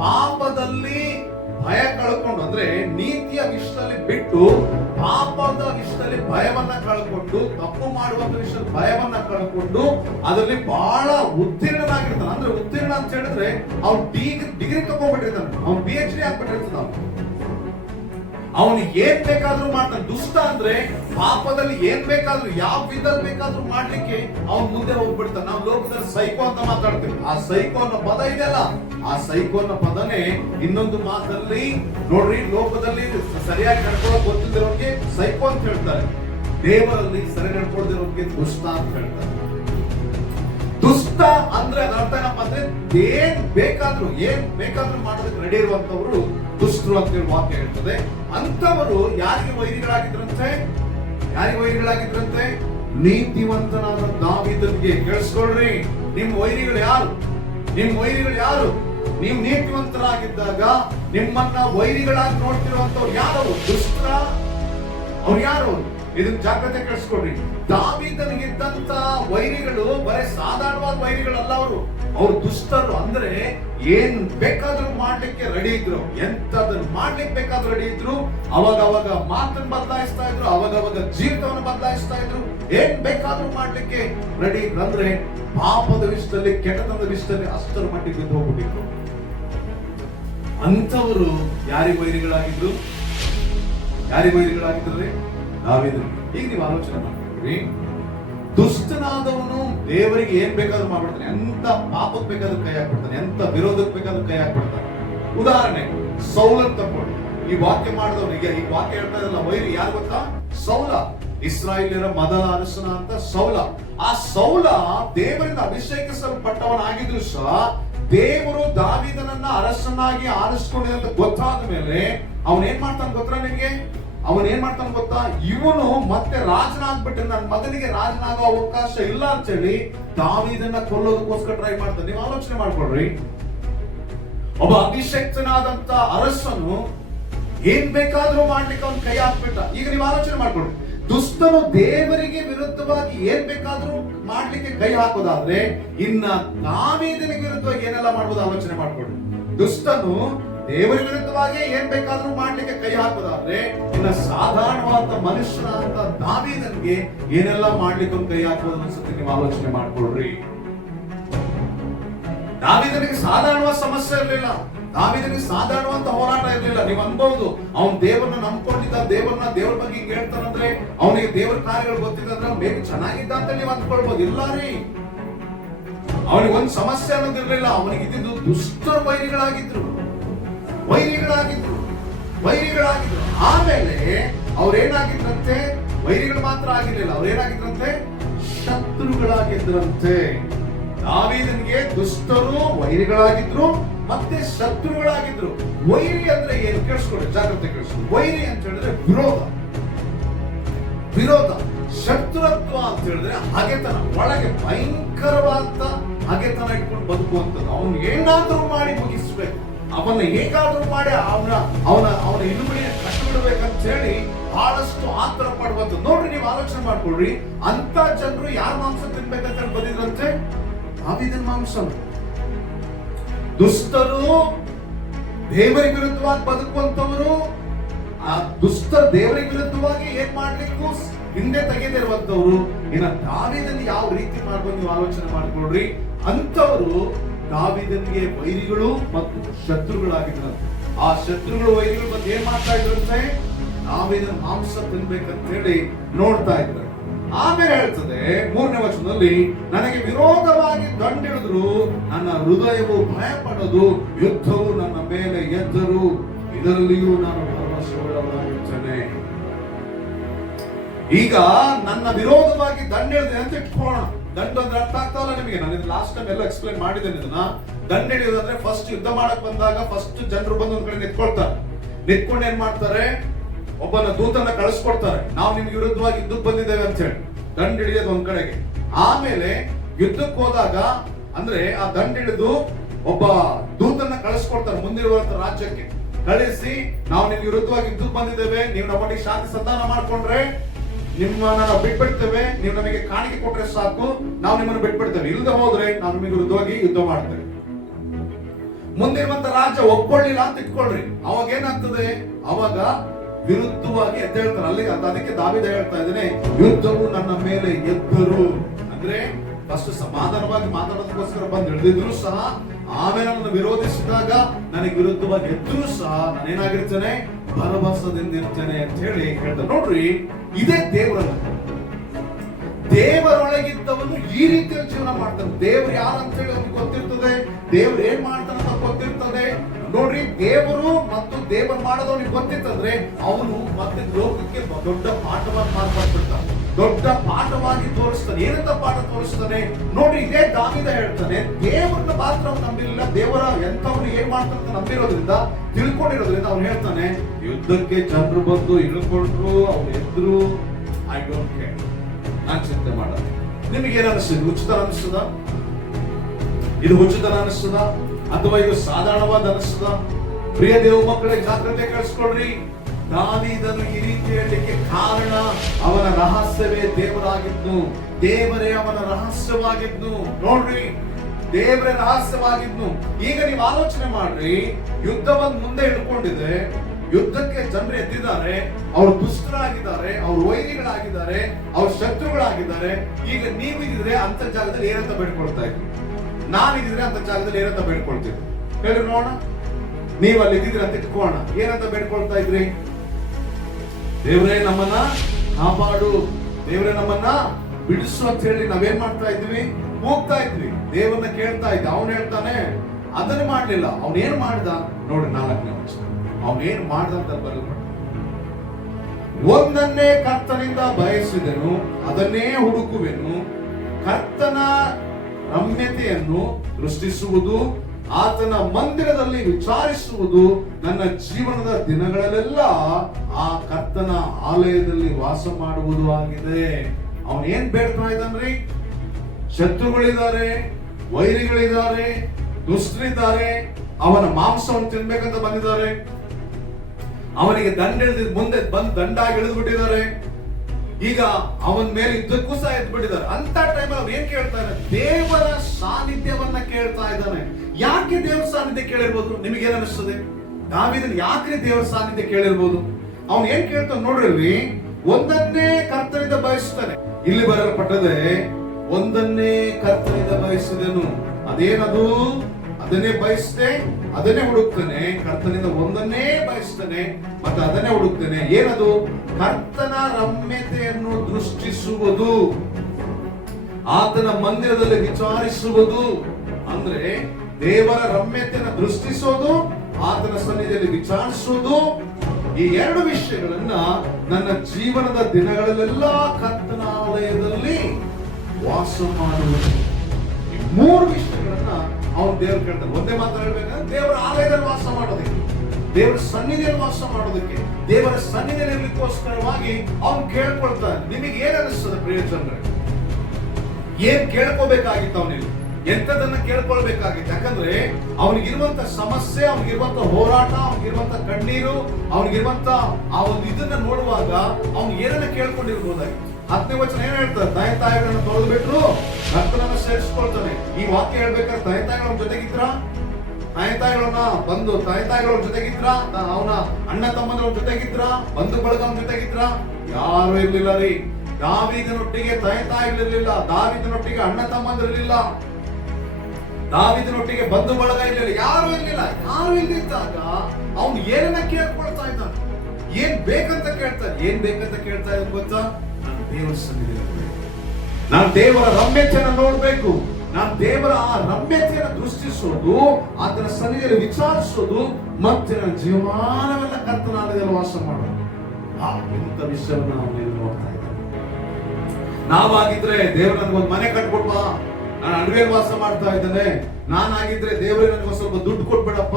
ಪಾಪದಲ್ಲಿ ಭಯ ಕಳ್ಕೊಂಡು, ಅಂದ್ರೆ ನೀತಿಯ ವಿಷಯದಲ್ಲಿ ಬಿಟ್ಟು ಪಾಪದ ವಿಷಯದಲ್ಲಿ ಭಯವನ್ನ ಕಳ್ಕೊಂಡು, ತಪ್ಪು ಮಾಡುವಂತ ವಿಷಯದಲ್ಲಿ ಭಯವನ್ನ ಕಳ್ಕೊಂಡು ಅದರಲ್ಲಿ ಬಹಳ ಉತ್ತೀರ್ಣನಾಗಿರ್ತಾನೆ. ಅಂದ್ರೆ ಉತ್ತೀರ್ಣ ಅಂತ ಹೇಳಿದ್ರೆ ಅವ್ನು ಡಿಗ್ರಿ ಡಿಗ್ರಿ ತಗೊಂಡ್ಬಿಟ್ಟಿರ್ತಾನೆ. ಅವ್ನು ಪಿ ಎಚ್ ಡಿ ಆಗ್ಬಿಟ್ಟಿರ್ತಾನೆ. ಅವನು ಏನ್ ಬೇಕಾದ್ರೂ ಮಾಡ್ತಾನೆ. ದುಷ್ಟ ಅಂದ್ರೆ ಪಾಪದಲ್ಲಿ ಏನ್ ಬೇಕಾದ್ರೂ, ಯಾವ ವಿಧದಲ್ಲಿ ಬೇಕಾದ್ರೂ ಮಾಡ್ಲಿಕ್ಕೆ ಅವನ್ ಮುಂದೆ ಹೋಗ್ಬಿಡ್ತಾನೆ. ನಾವು ಲೋಕದಲ್ಲಿ ಸೈಕೋ ಅಂತ ಮಾತಾಡ್ತೀವಿ. ಆ ಸೈಕೋ ಅನ್ನೋ ಪದ ಇದೆಯಲ್ಲ? ಆ ಸೈಕೋ ಅನ್ನೋ ಪದನೇ ಇನ್ನೊಂದು ಮಾತಲ್ಲಿ ನೋಡ್ರಿ, ಲೋಕದಲ್ಲಿ ಸರಿಯಾಗಿ ನಡ್ಕೊಳ್ಳೋಕೆ ಗೊತ್ತಿದ್ದವ್ರಿಗೆ ಸೈಕೋ ಅಂತ ಹೇಳ್ತಾರೆ. ದೇವರಲ್ಲಿ ಸರಿ ನಡ್ಕೊಳ್ದಿರೋರಿಗೆ ದುಷ್ಟ ಅಂತ ಹೇಳ್ತಾರೆ. ದುಷ್ಟ ಅಂದ್ರೆ ಅದರ್ಥ ಏನಪ್ಪಾ ಅಂದ್ರೆ ಏನ್ ಬೇಕಾದ್ರೂ ಏನ್ ಬೇಕಾದ್ರೂ ಮಾಡೋದಕ್ಕೆ ರೆಡಿ ಇರುವಂತವರು ದುಷ್ಟರು ಅಂತ ಹೇಳಿ ವಾಕ್ಯ ಹೇಳ್ತದೆ. ಅಂತವರು ಯಾರಿಗೆ ವೈರಿಗಳಾಗಿದ್ರಂತೆ? ಯಾರಿಗೆ ವೈರಿಗಳಾಗಿದ್ರಂತೆ? ನೀತಿವಂತನಾದ ದಾವಿದನಿಗೆ. ಕೇಳಿಸ್ಕೊಳ್ರಿ, ನಿಮ್ ವೈರಿಗಳು ಯಾರು? ನಿಮ್ ವೈರಿಗಳು ಯಾರು? ನೀವು ನೀತಿವಂತರಾಗಿದ್ದಾಗ ನಿಮ್ಮನ್ನ ವೈರಿಗಳಾಗಿ ನೋಡ್ತಿರುವಂತವ್ರು ಯಾರು ದುಷ್ಟ? ಅವ್ರು ಯಾರು ಅವ್ರು? ಇದನ್ನ ಜಾಗ್ರತೆ ಕೇಳಿಸ್ಕೊಡ್ರಿ. ದಾವಿದನಿಗಿದ್ದಂತ ವೈರಿಗಳು, ಬರೀ ಸಾಧಾರಣವಾದ ವೈರಿಗಳಲ್ಲ ಅವರು. ಅವರು ದುಷ್ಟರು ಅಂದ್ರೆ ಏನ್ ಬೇಕಾದ್ರೂ ಮಾಡ್ಲಿಕ್ಕೆ ರೆಡಿ ಇದ್ರು. ಎಂತದನ್ನು ಮಾಡ್ಲಿಕ್ಕೆ ಬೇಕಾದ್ರೂ ರೆಡಿ ಇದ್ರು. ಅವಾಗ ಅವಾಗ ಮಾತನ್ನ ಬದಲಾಯಿಸ್ತಾ ಇದ್ರು ಅವಾಗ ಅವಾಗ ಜೀವಿತವನ್ನು ಬದಲಾಯಿಸ್ತಾ ಇದ್ರು. ಏನ್ ಬೇಕಾದ್ರೂ ಮಾಡ್ಲಿಕ್ಕೆ ರೆಡಿ ಇದ್ರು ಅಂದ್ರೆ ಪಾಪದ ವಿಷಯದಲ್ಲಿ, ಕೆಟ್ಟತನದ ವಿಷಯದಲ್ಲಿ ಅಷ್ಟರ ಮಟ್ಟಿಗೆ ಬಿದ್ದು ಹೋಗ್ಬಿಟ್ಟಿದ್ರು. ಅಂತವರು ಯಾರಿಗೆ ವೈರಿಗಳಾಗಿದ್ರು? ಯಾರಿಗೆ ವೈರಿಗಳಾಗಿದ್ದಾರೆ ದಾವಿದನು ಈಗ ನೀವು ಆಲೋಚನೆ ಮಾಡ್ತೀರಿ ದುಷ್ಟನಾದವನು ದೇವರಿಗೆ ಏನ್ ಬೇಕಾದ್ರೂ ಮಾಡ್ಬಿಡ್ತಾನೆ. ಎಂತ ಪಾಪಕ್ಕೆ ಬೇಕಾದ್ರೂ ಕೈ ಹಾಕ್ಬಿಡ್ತಾನೆ. ಎಂತ ವಿರೋಧಕ್ಕೆ ಬೇಕಾದ್ರೂ ಕೈ ಹಾಕ್ಬಿಡ್ತಾನೆ. ಉದಾಹರಣೆ ಸೌಲತ್ ತಕೊಳ್ಳಿ ಈ ವಾಕ್ಯ ಮಾಡಿದವನಿಗೆ ಈ ವಾಕ್ಯ ಹೇಳ್ತಾ ಇರಲ್ಲ ವೈರಿ ಯಾರು ಗೊತ್ತಾ? ಸೌಲ. ಇಸ್ರಾಯೇಲಿಯರ ಮೊದಲ ಅರಸನ ಅಂತ ಸೌಲ. ಆ ಸೌಲ ದೇವರಿಂದ ಅಭಿಷೇಕಿಸಲ್ಪಟ್ಟವನಾಗಿದ್ರು ಸಹ ದೇವರು ದಾವಿದನನ್ನ ಅರಸನಾಗಿ ಆರಿಸ್ಕೊಂಡಿದೆ ಗೊತ್ತಾದ ಮೇಲೆ ಅವನೇನ್ ಮಾಡ್ತಾನೆ ಗೊತ್ತಾ ನಿಮಗೆ ಅವನ್ ಏನ್ ಮಾಡ್ತಾನೆ ಗೊತ್ತಾ? ಇವನು ಮತ್ತೆ ರಾಜನಾಗ್ಬಿಟ್ಟು ನನ್ನ ಮಗನಿಗೆ ರಾಜನಾಗೋ ಅವಕಾಶ ಇಲ್ಲ ಅಂತ ಹೇಳಿ ದಾವಿದನ್ನ ಕೊಲ್ಲೋದಕ್ಕೋಸ್ಕರ ಟ್ರೈ ಮಾಡ್ತಾನೆ. ನೀವು ಆಲೋಚನೆ ಮಾಡ್ಕೊಳ್ರಿ. ಒಬ್ಬ ಅಭಿಷಕ್ತನಾದಂತ ಅರಸನು ಏನ್ ಬೇಕಾದ್ರೂ ಮಾಡ್ಲಿಕ್ಕೆ ಅವ್ನ ಕೈ ಹಾಕ್ಬಿಟ್ಟ. ಈಗ ನೀವು ಆಲೋಚನೆ ಮಾಡ್ಕೊಳ್ರಿ. ದುಷ್ಟನು ದೇವರಿಗೆ ವಿರುದ್ಧವಾಗಿ ಏನ್ ಬೇಕಾದ್ರೂ ಮಾಡ್ಲಿಕ್ಕೆ ಕೈ ಹಾಕೋದಾದ್ರೆ, ಇನ್ನ ದಾವಿದನಿಗೆ ವಿರುದ್ಧವಾಗಿ ಏನೆಲ್ಲ ಮಾಡ್ಬೋದು ಆಲೋಚನೆ ಮಾಡ್ಕೊಳ್ರಿ. ದುಷ್ಟನು ದೇವರ ವಿರುದ್ಧವಾಗಿ ಏನ್ ಬೇಕಾದ್ರೂ ಮಾಡ್ಲಿಕ್ಕೆ ಕೈ ಹಾಕೋದಾದ್ರೆ, ಇನ್ನ ಸಾಧಾರಣವಾದ ಮನುಷ್ಯನ ಅಂತ ನನಗೆ ಏನೆಲ್ಲ ಮಾಡ್ಲಿಕ್ಕೆ ಕೈ ಹಾಕೋದು ಅನ್ಸುತ್ತೆ ನೀವು ಆಲೋಚನೆ ಮಾಡ್ಕೊಳ್ರಿ. ದಾವಿದನಿಗೆ ಸಾಧಾರಣವಾದ ಸಮಸ್ಯೆ ಇರಲಿಲ್ಲ. ದಾವಿದನಿಗೆ ಸಾಧಾರಣವಾದ ಹೋರಾಟ ಇರಲಿಲ್ಲ. ನೀವು ಅನ್ಬಹುದು, ಅವನ್ ದೇವರನ್ನ ನಂಬ್ಕೊಂಡಿದ್ದ ದೇವರನ್ನ ದೇವರ ಬಗ್ಗೆ ಕೇಳ್ತಾನಂದ್ರೆ ಹೇಳ್ತಾನಂದ್ರೆ ಅವನಿಗೆ ದೇವರ ಕಾರ್ಯಗಳು ಗೊತ್ತಿದ್ರೆ ಬೇಗ ಚೆನ್ನಾಗಿದ್ದ ಅಂತ ನೀವು ಅಂದ್ಕೊಳ್ಬಹುದು. ಇಲ್ಲ ರೀ. ಅವನಿಗೆ ಒಂದ್ ಸಮಸ್ಯೆ ಅನ್ನೋದಿರ್ಲಿಲ್ಲ. ಅವನಿಗೆ ಇದ್ದಿದ್ದು ದುಷ್ಟ ವೈರಿಗಳಾಗಿದ್ರು. ವೈರಿಗಳಾಗಿದ್ರು. ವೈರಿಗಳಾಗಿದ್ರು. ಆಮೇಲೆ ಅವ್ರೇನಾಗಿದ್ರಂತೆ? ವೈರಿಗಳು ಮಾತ್ರ ಆಗಿರಲಿಲ್ಲ. ಅವ್ರೇನಾಗಿದ್ರಂತೆ? ಶತ್ರುಗಳಾಗಿದ್ರಂತೆ. ದಾವಿದನಿಗೆ ದುಷ್ಟರು ವೈರಿಗಳಾಗಿದ್ರು, ಮತ್ತೆ ಶತ್ರುಗಳಾಗಿದ್ರು. ವೈರಿ ಅಂದ್ರೆ ಏನು? ಕೇಳಿಸ್ಕೊಳ್ಳಿ, ಜಾಗ್ರತೆ ಕೇಳಿಸ್ಕೊಳ್ಳಿ. ವೈರಿ ಅಂತ ಹೇಳಿದ್ರೆ ವಿರೋಧ. ವಿರೋಧ. ಶತ್ರುತ್ವ ಅಂತ ಹೇಳಿದ್ರೆ ಹಗೆತನ. ಒಳಗೆ ಭಯಂಕರವಾದ ಹಗೆತನ ಇಟ್ಕೊಂಡು ಬದುಕುವಂಥದ್ದು. ಅವನು ಏನಾದರೂ ಮಾಡಿ ಮುಗಿಸ್ಬೇಕು. ಅವನ್ನ ಹೇಗಾದ್ರೂ ಮಾಡಿ ಅವನ ಅವನ ಅವನ ಕಷ್ಟ ಬಿಡಬೇಕಂತ ಹೇಳಿ ಬಹಳಷ್ಟು ಆತರ ಪಡುವಂಥದ್ದು. ನೋಡ್ರಿ, ನೀವು ಆಲೋಚನೆ ಮಾಡ್ಕೊಳ್ರಿ ಅಂತ ಜನರು ಯಾರ ಮಾಂಸ ತಿನ್ಬೇಕಂತ ಬಂದಿದ್ರಂತೆ? ದಾವಿದನ ಮಾಂಸ. ದುಷ್ಟರು ದೇವರಿಗೆ ವಿರುದ್ಧವಾಗಿ ಬದುಕುವಂತವರು ಆ ದುಷ್ಟ ದೇವರಿಗೆ ವಿರುದ್ಧವಾಗಿ ಏನ್ ಮಾಡ್ಲಿಕ್ಕೂ ಹಿಂದೆ ತೆಗೆದಿರುವಂತವ್ರು ಇನ್ನ ದಾವಿದಲ್ಲಿ ಯಾವ ರೀತಿ ಮಾಡ್ಬೋದು ನೀವು ಆಲೋಚನೆ ಮಾಡ್ಕೊಳ್ರಿ ಅಂತವರು ದಾವಿದನಿಗೆ ವೈರಿಗಳು ಮತ್ತು ಶತ್ರುಗಳಾಗಿದ್ರು ಆ ಶತ್ರುಗಳು, ವೈರಿಗಳು ಮತ್ತೆ ಏನ್ ಮಾಡ್ತಾ ಇದ್ರಂತೆ ದಾವಿದ ಮಾಂಸ ತಿನ್ಬೇಕಂತ ಹೇಳಿ ನೋಡ್ತಾ ಇದ್ರು ಆಮೇಲೆ ಹೇಳ್ತದೆ, ಮೂರನೇ ವಚನದಲ್ಲಿ, ನನಗೆ ವಿರೋಧವಾಗಿ ದಂಡಿಡಿದ್ರು, ನನ್ನ ಹೃದಯವು ಭಯ ಪಡದು ಯುದ್ಧವು ನನ್ನ ಮೇಲೆ ಎದ್ದರು, ಇದರಲ್ಲಿಯೂ ನಾನು ಭರವಸೆಯುಳ್ಳವನಾಗಿರ್ತೇನೆ ಈಗ ನನ್ನ ವಿರೋಧವಾಗಿ ದಂಡಿಡಿದೆ ಅಂತ ಇಟ್ಕೊಳ್ಳೋಣ. ದಂಡ ಅಂದ್ರೆ ಅರ್ಥ ಆಗ್ತಾವಲ್ಲ ನಿಮಗೆ. ನಾನು ಲಾಸ್ಟ್ ಟೈಮ್ ಎಲ್ಲ ಎಕ್ಸ್ಪ್ಲೈನ್ ಮಾಡಿದ್ದೇನೆ ಇದನ್ನ. ದಂಡ ಹಿಡಿಯೋದಂದ್ರೆ ಫಸ್ಟ್ ಯುದ್ಧ ಮಾಡಕ್ ಬಂದಾಗ ಫಸ್ಟ್ ಜನರು ಬಂದು ಒಂದ್ ಕಡೆ ನಿಂತ್ಕೊಳ್ತಾರೆ. ನಿಂತ್ಕೊಂಡು ಏನ್ ಮಾಡ್ತಾರೆ? ಒಬ್ಬನ ದೂತನ ಕಳಿಸ್ಕೊಡ್ತಾರೆ. ನಾವು ನಿಮ್ಗೆ ವಿರುದ್ಧವಾಗಿ ಯುದ್ಧಕ್ಕೆ ಬಂದಿದ್ದೇವೆ ಅಂತ ಹೇಳಿ. ದಂಡ ಹಿಡಿಯೋದು ಒಂದ್ ಕಡೆಗೆ. ಆಮೇಲೆ ಯುದ್ಧಕ್ಕೆ ಹೋದಾಗ ಅಂದ್ರೆ ಆ ದಂಡ ಹಿಡಿದು ಒಬ್ಬ ದೂತನ ಕಳಿಸ್ಕೊಡ್ತಾರೆ ಮುಂದಿರುವಂತ ರಾಜ್ಯಕ್ಕೆ. ಕಳಿಸಿ, ನಾವು ನಿಮ್ಗೆ ವಿರುದ್ಧವಾಗಿ ಯುದ್ಧಕ್ಕೆ ಬಂದಿದ್ದೇವೆ. ನೀವು ನಮ್ಮ ಶಾಂತಿ ಸಂಧಾನ ಮಾಡ್ಕೊಂಡ್ರೆ ನಿಮ್ಮನ್ನ ನಾವು ಬಿಟ್ಬಿಡ್ತೇವೆ. ನೀವು ನಮಗೆ ಕಾಣಿಕೆ ಕೊಟ್ರೆ ಸಾಕು. ನಾವು ನಿಮ್ಮನ್ನು ಬಿಟ್ಬಿಡ್ತೇವೆ. ಇಲ್ಲದೆ ಹೋದ್ರೆ ನಾವು ನಿಮಗೆ ವಿರುದ್ಧವಾಗಿ ಯುದ್ಧ ಮಾಡ್ತೇವೆ ಮುಂದಿರುವಂತ ರಾಜ್ಯ ಒಪ್ಕೊಳ್ಳಿಲ್ಲ ಅಂತ ಇಟ್ಕೊಳ್ರಿ. ಅವಾಗ ಏನಾಗ್ತದೆ? ಅವಾಗ ವಿರುದ್ಧವಾಗಿ ಎದ್ದೇಳ್ತಾರೆ ಅಲ್ಲಿ ಅಂತ ಅದಕ್ಕೆ ದಾವಿದ ಹೇಳ್ತಾ ಇದ್ದೇನೆ, ಯುದ್ಧವು ನನ್ನ ಮೇಲೆ ಎದ್ದರು ಅಂದ್ರೆ ಫಸ್ಟ್ ಸಮಾಧಾನವಾಗಿ ಮಾತಾಡೋದಕ್ಕೋಸ್ಕರ ಬಂದು ಹಿಡಿದಿದ್ರು ಸಹ, ಆಮೇಲೆ ನನ್ನ ವಿರೋಧಿಸಿದಾಗ ನನಗೆ ವಿರುದ್ಧವಾಗಿ ಎದ್ದರೂ ಸಹ ನಾನೇನಾಗಿರ್ತೇನೆ? ಭರವಸದಿಂದಿರ್ತೇನೆ ಅಂತ ಹೇಳಿ ಹೇಳ್ದ. ನೋಡ್ರಿ, ಇದೇ ದೇವರ ದೇವರೊಳಗಿದ್ದವನು ಈ ರೀತಿಯಲ್ಲಿ ಜೀವನ ಮಾಡ್ತಾನೆ. ದೇವ್ರು ಯಾರು ಅಂತ ಹೇಳಿ ಅವ್ನಿಗೆ ಗೊತ್ತಿರ್ತದೆ. ದೇವ್ರು ಏನ್ ಮಾಡ್ತಾನೆ ಅಂತ ಗೊತ್ತಿರ್ತದೆ. ನೋಡ್ರಿ, ದೇವರು ಮತ್ತು ದೇವರು ಮಾಡೋದವ್ನಿಗೆ ಗೊತ್ತಿತ್ತಂದ್ರೆ ಅವನು ಮತ್ತೆ ಲೋಕಕ್ಕೆ ದೊಡ್ಡ ಪಾಠವನ್ನು ಮಾರ್ಪಡ್ತಿರ್ತಾನೆ ದೊಡ್ಡ ಪಾಠವಾಗಿ ತೋರಿಸ್ತಾನೆ ಏನಂತ ಪಾಠ ತೋರಿಸ್ತಾನೆ ನೋಡಿ, ಇದೇ ದಾವಿದ ಹೇಳ್ತಾನೆ ದೇವರನ್ನ ಮಾತ್ರ ಅವ್ನು ನಂಬಿರಲಿಲ್ಲ ದೇವರ ಎಂತವ್ರು ಏನ್ ಮಾಡ್ತಾನೆ ಅಂತ ನಂಬಿರೋದ್ರಿಂದ, ತಿಳ್ಕೊಂಡಿರೋದ್ರಿಂದ ಅವ್ನು ಹೇಳ್ತಾನೆ, ಯುದ್ಧಕ್ಕೆ ಜನರು ಬಂದು ಇಳ್ಕೊಂಡ್ರು ಅವ್ರು ಎದ್ರು. ಐ ಡೋಂಟ್ ಕೇರ್ ನಾನ್ ಚಿಂತೆ ಮಾಡಲ್ಲ ನಿಮಗೆ ಏನ್ ಅನಿಸ್ತದೆ? ಉಚಿತ ಅನಿಸ್ತದ? ಇದು ಉಚಿತ ಅನಿಸ್ತದ? ಅಥವಾ ಇದು ಸಾಧಾರಣವಾದ ಅನಿಸ್ತದ? ಪ್ರಿಯ ದೇವ ಮಕ್ಕಳೇ, ಜಾಗ್ರತೆ ಕೇಳಿಸ್ಕೊಳ್ರಿ. ದಾವಿದನು ಈ ರೀತಿ ಹೇಳಲಿಕ್ಕೆ ಕಾರಣ ಅವನ ರಹಸ್ಯವೇ ದೇವರಾಗಿದ್ನು ದೇವರೇ ಅವನ ರಹಸ್ಯವಾಗಿದ್ನು ನೋಡ್ರಿ, ದೇವರೇ ರಹಸ್ಯವಾಗಿದ್ನು ಈಗ ನೀವು ಆಲೋಚನೆ ಮಾಡ್ರಿ, ಯುದ್ಧವನ್ನು ಮುಂದೆ ಹಿಡ್ಕೊಂಡಿದೆ ಯುದ್ಧಕ್ಕೆ ಜನರು ಎದ್ದಿದ್ದಾರೆ, ಅವ್ರು ದುಷ್ಟರಾಗಿದ್ದಾರೆ, ಅವ್ರು ವೈರಿಗಳಾಗಿದ್ದಾರೆ, ಅವ್ರ ಶತ್ರುಗಳಾಗಿದ್ದಾರೆ. ಈಗ ನೀವಿದ್ರೆ ಅಂತ ಜಾಗದಲ್ಲಿ ಏನಂತ ಬೇಡ್ಕೊಳ್ತಾ ಇದ್ರಿ ನಾನಿದ್ರೆ ಅಂತ ಜಾಗದಲ್ಲಿ ಏನಂತ ಬೇಡ್ಕೊಳ್ತೀವಿ. ಹೇಳಿ ನೋಡೋಣ. ನೀವು ಅಲ್ಲಿ ಇದ್ದಿದ್ರೆ ಅಂತ ಇಟ್ಕೋಣ ಏನಂತ ಬೇಡ್ಕೊಳ್ತಾ ಇದ್ರಿ? ದೇವರೇ ನಮ್ಮನ್ನ ಕಾಪಾಡು. ದೇವರೇ ನಮ್ಮನ್ನ ಬಿಡಿಸು ಅಂತ ಹೇಳಿ ನಾವೇನ್ ಮಾಡ್ತಾ ಇದ್ವಿ ಹೋಗ್ತಾ ಇದ್ವಿ. ದೇವರನ್ನ ಕೇಳ್ತಾ ಇದ್ದ. ಅವನು ಹೇಳ್ತಾನೆ, ಅದನ್ನ ಮಾಡ್ಲಿಲ್ಲ. ಅವನೇನ್ ಮಾಡ್ದ? ನೋಡಿ, ನಾಲ್ಕನೇ ವರ್ಷ ಅವನೇನ್ ಏನ್ ಮಾಡ್ದ ಅಂತ ಬರಲ್ಲ ಒಂದನ್ನೇ ಕರ್ತನಿಂದ ಬಯಸಿದೆನು, ಅದನ್ನೇ ಹುಡುಕುವೆನು. ಕರ್ತನ ರಮ್ಯತೆಯನ್ನು ದೃಷ್ಟಿಸುವುದು ಆತನ ಮಂದಿರದಲ್ಲಿ ವಿಚಾರಿಸುವುದು ನನ್ನ ಜೀವನದ ದಿನಗಳಲ್ಲೆಲ್ಲ ಆ ಕರ್ತನ ಆಲಯದಲ್ಲಿ ವಾಸ ಮಾಡುವುದು ಆಗಿದೆ. ಅವನ್ ಏನ್ ಬೇಡ್ತಾ ಇದ್ದಾನ್ರಿ ಶತ್ರುಗಳಿದ್ದಾರೆ, ವೈರಿಗಳಿದ್ದಾರೆ, ದುಷ್ಟರಿದ್ದಾರೆ. ಅವನ ಮಾಂಸವನ್ನು ತಿನ್ಬೇಕಂತ ಬಂದಿದ್ದಾರೆ. ಅವನಿಗೆ ದಂಡ ಇಳಿದ ಮುಂದೆ ಬಂದು ದಂಡಾಗಿ ಇಳಿದು ಬಿಟ್ಟಿದ್ದಾರೆ. ಈಗ ಅವನ ಮೇಲೆ ಇದ್ದಕ್ಕೂ ಸಹ ಎದ್ದು ಬಿಟ್ಟಿದ್ದಾರೆ ಅಂತ ಟೈಮಲ್ಲಿ ಅವ್ರು ಏನ್ ಕೇಳ್ತಾ ಇದ್ದಾರೆ? ದೇವರ ಸಾನ್ನಿಧ್ಯವನ್ನ ಕೇಳ್ತಾ ಇದ್ದಾನೆ. ಯಾಕೆ ದೇವರ ಸಾನ್ನಿಧ್ಯ ಕೇಳಿರ್ಬೋದು? ನಿಮಗೆ ಅನಿಸ್ತದೆ? ದಾವಿದನ್ ಯಾಕೆ ದೇವರ ಸಾನ್ನಿಧ್ಯ ಕೇಳಿರ್ಬೋದು? ಅವನು ಏನ್ ಕೇಳ್ತಾನೆ ನೋಡ್ರಿ ಒಂದನ್ನೇ ಕರ್ತನಿಂದ ಬಯಸ್ತಾನೆ. ಇಲ್ಲಿ ಬರಲ್ಪಟ್ಟದೆ ಒಂದನ್ನೇ ಕರ್ತನಿಂದ ಬಯಸಿದನು. ಅದೇನದು? ಅದನ್ನೇ ಬಯಸ್ತೆ, ಅದನ್ನೇ ಹುಡುಕ್ತಾನೆ. ಕರ್ತನಿಂದ ಒಂದನ್ನೇ ಬಯಸ್ತಾನೆ, ಮತ್ತೆ ಅದನ್ನೇ ಹುಡುಕ್ತಾನೆ. ಏನದು? ಕರ್ತನ ರಮ್ಯತೆಯನ್ನು ದೃಷ್ಟಿಸುವುದು. ಆತನ ಮಂದಿರದಲ್ಲಿ ವಿಚಾರಿಸುವುದು. ಅಂದ್ರೆ ದೇವರ ರಮ್ಯತೆಯನ್ನು ದೃಷ್ಟಿಸೋದು ಆತನ ಸನ್ನಿಧಿಯಲ್ಲಿ ವಿಚಾರಿಸುವುದು. ಈ ಎರಡು ವಿಷಯಗಳನ್ನ ನನ್ನ ಜೀವನದ ದಿನಗಳಲ್ಲೆಲ್ಲ ಕರ್ತನ ಆಲಯದಲ್ಲಿ ವಾಸ ಮಾಡುವುದು. ಮೂರು ವಿಷಯಗಳನ್ನ ಅವನು ದೇವ್ರು ಕೇಳ್ತಾನೆ, ಒಂದೇ ಹೇಳ್ಬೇಕಂದ್ರೆ ದೇವರ ಆಲಯದಲ್ಲಿ ವಾಸ ಮಾಡೋದಕ್ಕೆ, ದೇವರ ಸನ್ನಿಧಿಯಲ್ಲಿ ವಾಸ ಮಾಡೋದಕ್ಕೆ, ದೇವರ ಸನ್ನಿಧಿಯಲ್ಲಿ ಇರ್ಲಿಕ್ಕೋಸ್ಕರವಾಗಿ ಅವನು ಕೇಳ್ಕೊಳ್ತಾನೆ. ನಿಮಗೆ ಏನ್ ಅನಿಸ್ತದೆ ಪ್ರಿಯಚಂದ್ರ ಏನ್ ಕೇಳ್ಕೋಬೇಕಾಗಿತ್ತು ಅವನಿಗೆ? ಎಂತದನ್ನ ಕೇಳ್ಕೊಳ್ಬೇಕಾಗಿತ್ತು? ಯಾಕಂದ್ರೆ ಅವನಿಗಿರುವಂತ ಸಮಸ್ಯೆ ಅವನಿಗಿರುವಂತ ಹೋರಾಟ ಅವನಿಗಿರುವಂತ ಕಣ್ಣೀರು ಅವನಿಗಿರುವಂತ ಆ ಒಂದು ಇದನ್ನ ನೋಡುವಾಗ ಅವನು ಏನನ್ನ ಕೇಳ್ಕೊಂಡಿರ್ಬೋದಾಗಿತ್ತು? ಹತ್ತನೇ ವಚನ ಏನ್ ಹೇಳ್ತಾರೆ ತಾಯಿ ತಾಯಿಗಳನ್ನ ತೊಳೆದು ಬಿಟ್ರು ಕರ್ತನನ್ನ ಸೇರಿಸ್ಕೊಳ್ತಾನೆ. ಈ ವಾಕ್ಯ ಹೇಳ್ಬೇಕಾದ್ರೆ ತಾಯಿ ತಾಯಿಗಳ ಜೊತೆಗಿದ್ರ? ತಾಯಿ ತಾಯಿಗಳನ್ನ ಬಂದು ತಾಯಿ ತಾಯಿಗಳ ಜೊತೆಗಿದ್ರ ಅವನ ಅಣ್ಣ ತಮ್ಮಂದ್ರ ಜೊತೆಗಿದ್ರ? ಬಂಧು ಬಳಗ ಜೊತೆಗಿದ್ರ? ಯಾರು ಇರ್ಲಿಲ್ಲ ರೀ. ದಾವಿದನೊಟ್ಟಿಗೆ ತಾಯಿ ತಾಯಿಗಳಿರ್ಲಿಲ್ಲ ದಾವಿದನೊಟ್ಟಿಗೆ ಅಣ್ಣ ತಮ್ಮಂದಿರಲಿಲ್ಲ ದಾವಿದನೊಟ್ಟಿಗೆ ಬಂಧು ಬಳಗ ಇರ್ಲಿಲ್ಲ. ಯಾರು ಇರ್ಲಿಲ್ಲ. ಯಾರು ಇಲ್ಲಿದ್ದಾಗ ಅವ್ನು ಏನನ್ನ ಕೇಳ್ಕೊಳ್ತಾ ಇದ್ದಾನೆ? ಏನ್ ಬೇಕಂತ ಕೇಳ್ತಾನೆ ಏನ್ ಬೇಕಂತ ಕೇಳ್ತಾ ಇದ್ದಾನೆ ಗೊತ್ತಾ? ದೇವರ ಸನ್ನಿಧಿ ನಾನು ದೇವರ ರಮ್ಯತೆಯನ್ನು ನೋಡಬೇಕು. ನಾನು ದೇವರ ಆ ರಮ್ಯತೆಯನ್ನು ದೃಷ್ಟಿಸೋದು, ಅದರ ಸನ್ನಿಧಿಯಲ್ಲಿ ವಿಚಾರಿಸೋದು, ಮತ್ತೆ ನನ್ನ ಜೀವಮಾನವೆಲ್ಲ ಕರ್ತನಾಲಯದಲ್ಲಿ ವಾಸ ಮಾಡೋದು. ಆ ಎಂತ ವಿಷಯವನ್ನು ನಾವು ನೋಡ್ತಾ ಇದ್ದೇವೆ ನಾವಾಗಿದ್ರೆ ದೇವರ ಒಂದು ಮನೆ ಕಟ್ಕೊಡ್ಬಾ ನಾನು ಅಡವೇಲಿ ವಾಸ ಮಾಡ್ತಾ ಇದ್ದೇನೆ. ನಾನಾಗಿದ್ರೆ ದೇವರೇ ನನಗೆ ಸ್ವಲ್ಪ ದುಡ್ಡು ಕೊಟ್ಬೇಡಪ್ಪ.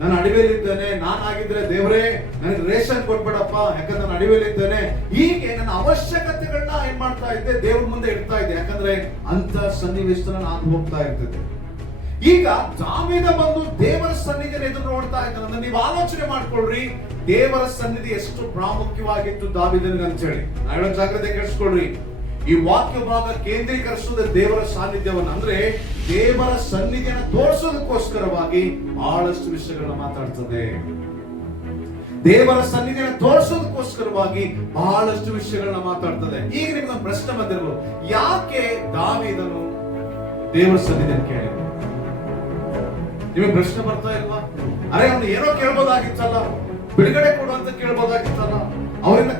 ನಾನು ಅಡವೇಲಿ ಇದ್ದೇನೆ. ನಾನಾಗಿದ್ರೆ ದೇವರೇ ನನಗೆ ರೇಷನ್ ಕೊಟ್ಬೇಡಪ್ಪ. ಯಾಕಂದ್ರೆ ನಾನು ಅಡವೇಲಿ ಇದ್ದೇನೆ. ಹೀಗೆ ನನ್ನ ಅವಶ್ಯಕತೆಗಳನ್ನ ಏನ್ ಮಾಡ್ತಾ ಇದ್ದೆ? ದೇವ್ರ ಮುಂದೆ ಇಡ್ತಾ ಇದ್ದೆ. ಯಾಕಂದ್ರೆ ಅಂತ ಸನ್ನಿವೇಶನ ನಾನು ಹೋಗ್ತಾ ಇರ್ತಿದ್ದೆ. ಈಗ ದಾವಿದ ಬಂದು ದೇವರ ಸನ್ನಿಧಿಯನ್ನು ಎದುರು ನೋಡ್ತಾ ಇದ್ದಾನೆ. ನೀವು ಆಲೋಚನೆ ಮಾಡ್ಕೊಳ್ರಿ. ದೇವರ ಸನ್ನಿಧಿ ಎಷ್ಟು ಪ್ರಾಮುಖ್ಯವಾಗಿತ್ತು ದಾವಿದನಿಗೆ ಅಂತ ಹೇಳಿ ನಾ ಜಾಗ್ರತೆ ಕೆಡಿಸ್ಕೊಳ್ರಿ ಈ ವಾಕ್ಯ ಭಾಗ ಕೇಂದ್ರೀಕರಿಸುವುದು ದೇವರ ಸಾನ್ನಿಧ್ಯವನ್ನ. ಅಂದ್ರೆ ದೇವರ ಸನ್ನಿಧಿಯನ್ನು ತೋರಿಸೋದಕ್ಕೋಸ್ಕರವಾಗಿ ಬಹಳಷ್ಟು ವಿಷಯಗಳನ್ನ ಮಾತಾಡ್ತದೆ. ದೇವರ ಸನ್ನಿಧಿಯನ್ನು ತೋರಿಸೋದಕ್ಕೋಸ್ಕರವಾಗಿ ಬಹಳಷ್ಟು ವಿಷಯಗಳನ್ನ ಮಾತಾಡ್ತದೆ. ಈಗ ನಿಮ್ಗೆ ಪ್ರಶ್ನೆ ಬಂದಿರಬಹುದು ಯಾಕೆ ದಾವಿದನು ದೇವರ ಸನ್ನಿಧಿಯನ್ನು ಕೇಳಿದ್ರು ನಿಮಗೆ ಪ್ರಶ್ನೆ ಬರ್ತಾ ಇಲ್ವಾ? ಅರೆ, ಅವ್ನು ಏನೋ ಕೇಳ್ಬೋದಾಗಿತ್ತಲ್ಲ. ಬಿಡುಗಡೆ ಕೊಡು ಅಂತ ಕೇಳ್ಬೋದಾಗಿತ್ತಲ್ಲ. ಅವರಿಂದ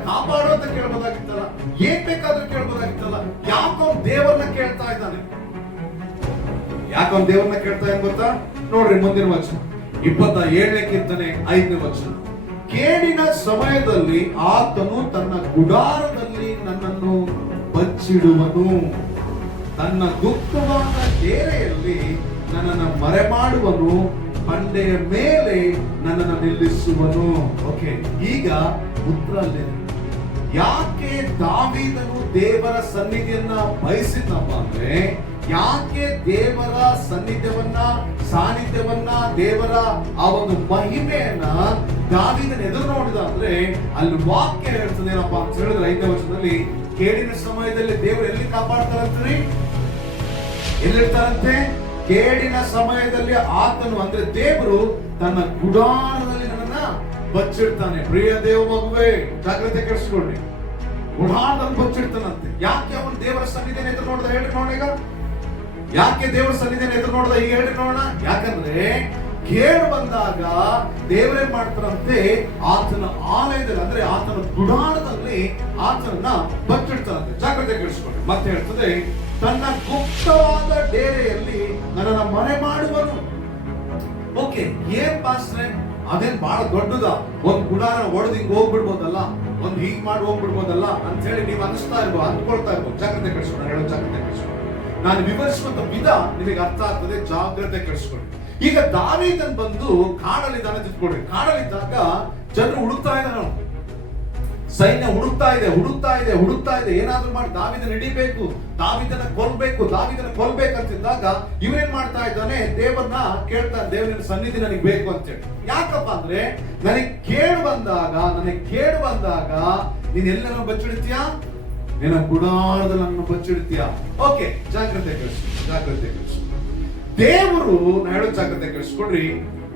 ಯಾಕೋ ದೇವರನ್ನ ಕೇಳ್ತಾ ಏನ್ ಗೊತ್ತಾ? ನೋಡ್ರಿ ಮುಂದಿನ ವಚನ. ಇಪ್ಪತ್ತ ಏಳನೇ ಕೀರ್ತನೆ, ಐದನೇ ವಚನ. ಕೇಡಿನ ಸಮಯದಲ್ಲಿ ಆತನು ತನ್ನ ಗುಡಾರದಲ್ಲಿ ನನ್ನನ್ನು ಬಚ್ಚಿಡುವನು. ತನ್ನ ದುಃಖವಾದ ಡೇರೆಯಲ್ಲಿ ನನ್ನನ್ನು ಮರೆಮಾಡುವನು. ಬಂಡೆಯ ಮೇಲೆ ನನ್ನನ್ನು ನಿಲ್ಲಿಸುವನು. ಓಕೆ, ಈಗ ಉತ್ತರ ಯಾಕೆ ದಾವಿದನು ದೇವರ ಸನ್ನಿಧಿಯನ್ನ ಬಯಸಿದ್ನಪ್ಪ ಅಂದ್ರೆ ಯಾಕೆ ದೇವರ ಸನ್ನಿಧ್ಯವನ್ನ, ಸಾನ್ನಿಧ್ಯವನ್ನ ದೇವರ ಆ ಒಂದು ಮಹಿಮೆಯನ್ನ ದಾವಿನ ಎದುರು ನೋಡಿದ ಅಂದ್ರೆ ಅಲ್ಲಿ ವಾಕ್ಯ ಹೇಳ್ತದೆ ಏನಪ್ಪ ಅಂತ ಹೇಳಿದ್ರೆ ಐದನೇ ವರ್ಷದಲ್ಲಿ ಕೇಡಿನ ಸಮಯದಲ್ಲಿ ದೇವರು ಎಲ್ಲಿ ಕಾಪಾಡ್ತಾರಂತ್ರಿ ಎಲ್ಲಿರ್ತಾರಂತೆ? ಕೇಡಿನ ಸಮಯದಲ್ಲಿ ಆತನು ಅಂದ್ರೆ ದೇವರು ತನ್ನ ಗುಡಾರದಲ್ಲಿ ನನ್ನನ್ನ ಬಚ್ಚಿಡ್ತಾನೆ. ಪ್ರಿಯ ದೇವ ಮಗುವೆ, ಜಾಗ್ರತೆ ಕೆಡಿಸ್ಕೊಳ್ಳಿ. ಗುಡಾರದಲ್ಲಿ ಬಚ್ಚಿಡ್ತಾನಂತೆ. ಯಾಕೆ ಅವನು ದೇವರ ಸನ್ನಿಧಿಯನ್ನು ಎದುರು ನೋಡ್ದ ಹೇಳಿ ನೋಡ ಈಗ. ಯಾಕೆ ದೇವರ ಸನ್ನಿಧಿಯನ್ನು ಎದುರು ನೋಡ್ದ? ಈಗ ಹೇಳಿ ನೋಡೋಣ ಯಾಕಂದ್ರೆ ಕೇಳು ಬಂದಾಗ ದೇವರೇ ಮಾಡ್ತಾರಂತೆ ಆತನ ಆಲಯದಲ್ಲಿ, ಅಂದ್ರೆ ಆತನ ಗುಡಾಣದಲ್ಲಿ ಆತನನ್ನ ಬಚ್ಚಿಡ್ತಾರಂತೆ ಜಾಗ್ರತೆ ಕೇಳಿಸ್ಕೊಂಡು ಮತ್ತೆ ಹೇಳ್ತದೆ, ತನ್ನ ಗುಪ್ತವಾದ ಡೇರೆಯಲ್ಲಿ ನನ್ನ ಮನೆ ಮಾಡುವನು. ಓಕೆ, ಏನ್ ಪಾಸ್ರೆ ಅದೇನ್ ಬಹಳ ದೊಡ್ಡದ? ಒಂದ್ ಗುಡಾರ ಒಡೆದು ಹಿಂಗ್ ಹೋಗ್ಬಿಡ್ಬೋದಲ್ಲ? ಒಂದ್ ಹೀಗ್ ಮಾಡಿ ಹೋಗ್ಬಿಡ್ಬೋದಲ್ಲ? ಅಂತ ಹೇಳಿ ನೀವು ಅನಿಸ್ತಾ ಇರ್ಬೋದು, ಅನ್ಕೊಳ್ತಾ ಇರ್ಬೋದು. ಜಾಗ್ರತೆ ಕಳಿಸ್ಕೊಂಡು ಹೇಳೋ ಜಾಗ್ರತೆ ಕೆಡಿಸ್ಕೊಂಡು ನಾನು ವಿವರಿಸುವಂತ ವಿಧ ನಿಮಗೆ ಅರ್ಥ ಆಗ್ತದೆ, ಜಾಗ್ರತೆ ಕಳಿಸ್ಕೊಳ್ಳಿ ಈಗ ದಾವೀದನ್ ಬಂದು ಕಾಡಲಿದ್ದಾನೆ ತಿಳ್ಕೊಳ್ರಿ. ಕಾಡಲ್ಲಿದ್ದಾಗ ಜನರು ಹುಡುಕ್ತಾ ಇದ್ದಾರೆ ಸೈನ್ಯ ಹುಡುಕ್ತಾ ಇದೆ ಹುಡುಕ್ತಾ ಇದೆ ಹುಡುಕ್ತಾ ಇದೆ. ಏನಾದ್ರೂ ಮಾಡಿ ದಾವಿದನ ಹಿಡಿಬೇಕು ದಾವಿದನ ಕೊಲ್ಬೇಕು ದಾವಿದನ ಕೊಲ್ಬೇಕಂತಿದ್ದಾಗ ಇವನೇನ್ ಮಾಡ್ತಾ ಇದ್ದಾನೆ? ದೇವನ್ನ ಕೇಳ್ತಾ ದೇವನ ಸನ್ನಿಧಿ ನನಗೆ ಬೇಕು ಅಂತೇಳಿ. ಯಾಕಪ್ಪ ಅಂದ್ರೆ ನನಗೆ ಕೇಳು ಬಂದಾಗ, ನನಗೆ ಕೇಳು ಬಂದಾಗ ನೀನ್ ಎಲ್ಲನೂ ಬಚ್ಚಿಡ್ತೀಯಾ? ನಿನ್ನ ಗುಡಾರದಲ್ಲಿ ನನ್ನ ಬಚ್ಚಿಡ್ತೀಯ? ಓಕೆ ಜಾಗ್ರತೆ ಕಳಿಸು ಜಾಗ್ರತೆ ಕಳಿಸು. ದೇವರು ನಾ ಹೇಳೋ ಜಾಗ್ರತೆ ಕಳಿಸ್ಕೊಡ್ರಿ.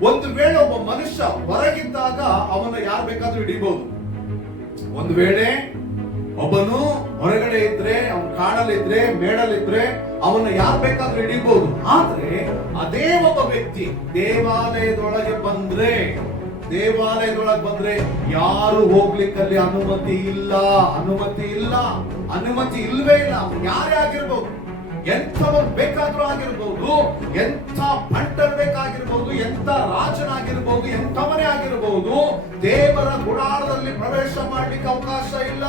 ಒಂದು ವೇಳೆ ಒಬ್ಬ ಮನುಷ್ಯ ಹೊರಗಿದ್ದಾಗ ಅವನ ಯಾರು ಬೇಕಾದ್ರೂ ಹಿಡಿಬಹುದು ಒಂದು ವೇಳೆ ಒಬ್ಬನು ಹೊರಗಡೆ ಇದ್ರೆ, ಅವನ ಕಾಡಲ್ಲಿದ್ರೆ ಮೇಡಲಿದ್ರೆ ಅವನ್ನ ಯಾರು ಬೇಕಾದ್ರೂ ಹಿಡಿಬಹುದು ಆದ್ರೆ ಅದೇ ಒಬ್ಬ ವ್ಯಕ್ತಿ ದೇವಾಲಯದೊಳಗೆ ಬಂದ್ರೆ ದೇವಾಲಯದೊಳಗೆ ಬಂದ್ರೆ ಯಾರು ಹೋಗ್ಲಿಕ್ಕಲ್ಲಿ ಅನುಮತಿ ಇಲ್ಲ, ಅನುಮತಿ ಇಲ್ಲ, ಅನುಮತಿ ಇಲ್ವೇ ಇಲ್ಲ. ಯಾರೇ ಆಗಿರ್ಬೋದು ಎಂಥವ್ರು ಬೇಕಾದ್ರೂ ಆಗಿರ್ಬೋದು, ಎಂಥ ಭಂಟರ್ ಬೇಕಾಗಿರ್ಬೋದು, ಎಂಥ ರಾಜನಾಗಿರ್ಬೋದು, ಎಂಥವನೇ ಆಗಿರ್ಬೋದು, ದೇವರ ಗುಡಾರದಲ್ಲಿ ಪ್ರವೇಶ ಮಾಡ್ಲಿಕ್ಕೆ ಅವಕಾಶ ಇಲ್ಲ.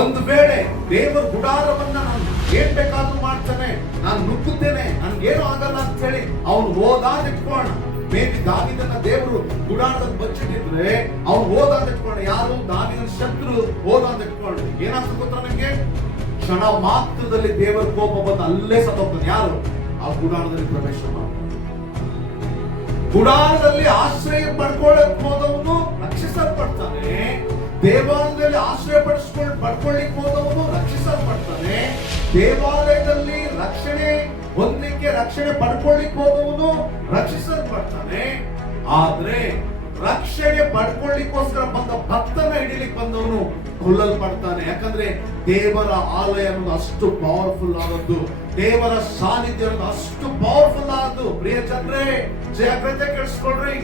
ಒಂದು ವೇಳೆ ದೇವರ ಗುಡಾರವನ್ನ ನಾನು ಏನ್ ಬೇಕಾದ್ರೂ ಮಾಡ್ತೇನೆ, ನಾನು ನುಗ್ಗುತ್ತೇನೆ, ನನ್ಗೇನು ಆಗಲ್ಲ ಅಂತ ಹೇಳಿ ಅವನು ಹೋದಾಗ ಇಟ್ಕೋಣ ಮೇಬಿ ದಾವಿದನ್ನ ದೇವರು ಗುಡಾರದಲ್ಲಿ ಬಚ್ಚಿಟ್ಟಿದ್ರೆ ಅವ್ನು ಹೋದ ಅಂತ ಇಟ್ಕೊಂಡು ಯಾರು? ದಾವಿದನ ಶತ್ರು ಅಂತ ಇಟ್ಕೊಂಡು ಏನಾಗ್ತದೆ ಗೊತ್ತಾ ನನಗೆ ಕ್ಷಣ ಮಾತ್ರದಲ್ಲಿ ದೇವರ ಕೋಪ ಬಂದು ಅಲ್ಲೇ ಸತ್ತೋಗ್ತಾನೆ. ಯಾರು? ಆ ಗುಡಾಣದಲ್ಲಿ ಪ್ರವೇಶ ಮಾಡ್ತಾನೆ. ಗುಡಾರದಲ್ಲಿ ಆಶ್ರಯ ಪಡ್ಕೊಳ್ಳಕ್ ಹೋದವನು ರಕ್ಷಿಸಲ್ಪಡ್ತಾನೆ. ದೇವಾಲಯದಲ್ಲಿ ಆಶ್ರಯ ಪಡಿಸ್ಕೊಂಡು ಪಡ್ಕೊಳ್ಳಿಕ್ ಹೋದವನು ರಕ್ಷಿಸಲ್ಪಡ್ತಾನೆ. ದೇವಾಲಯದಲ್ಲಿ ರಕ್ಷಣೆ ಹೊಂದಲಿಕ್ಕೆ ರಕ್ಷಣೆ ಪಡ್ಕೊಳ್ಳಿಕ್ ಹೋದವನು ರಕ್ಷಿಸಲ್ಪಡ್ತಾನೆ. ಆದ್ರೆ ರಕ್ಷಣೆ ಪಡ್ಕೊಳ್ಳಿಕ್ಕೋಸ್ಕರ ಬಂದ ಭಕ್ತನ ಹಿಡಿಲಿಕ್ಕೆ ಬಂದವನು ಕೊಲ್ಲಲ್ಪಡ್ತಾನೆ. ಯಾಕಂದ್ರೆ ದೇವರ ಆಲಯ ಅನ್ನೋದು ಅಷ್ಟು ಪವರ್ಫುಲ್ ಆದದ್ದು. ದೇವರ ಸಾನ್ನಿಧ್ಯ ಅನ್ನೋದು ಅಷ್ಟು ಪವರ್ಫುಲ್ ಆದದ್ದು ಪ್ರಿಯ ಜನರೇ ಜಾಗ್ರತೆ ಕೇಳಿಸ್ಕೊಳ್ರಿ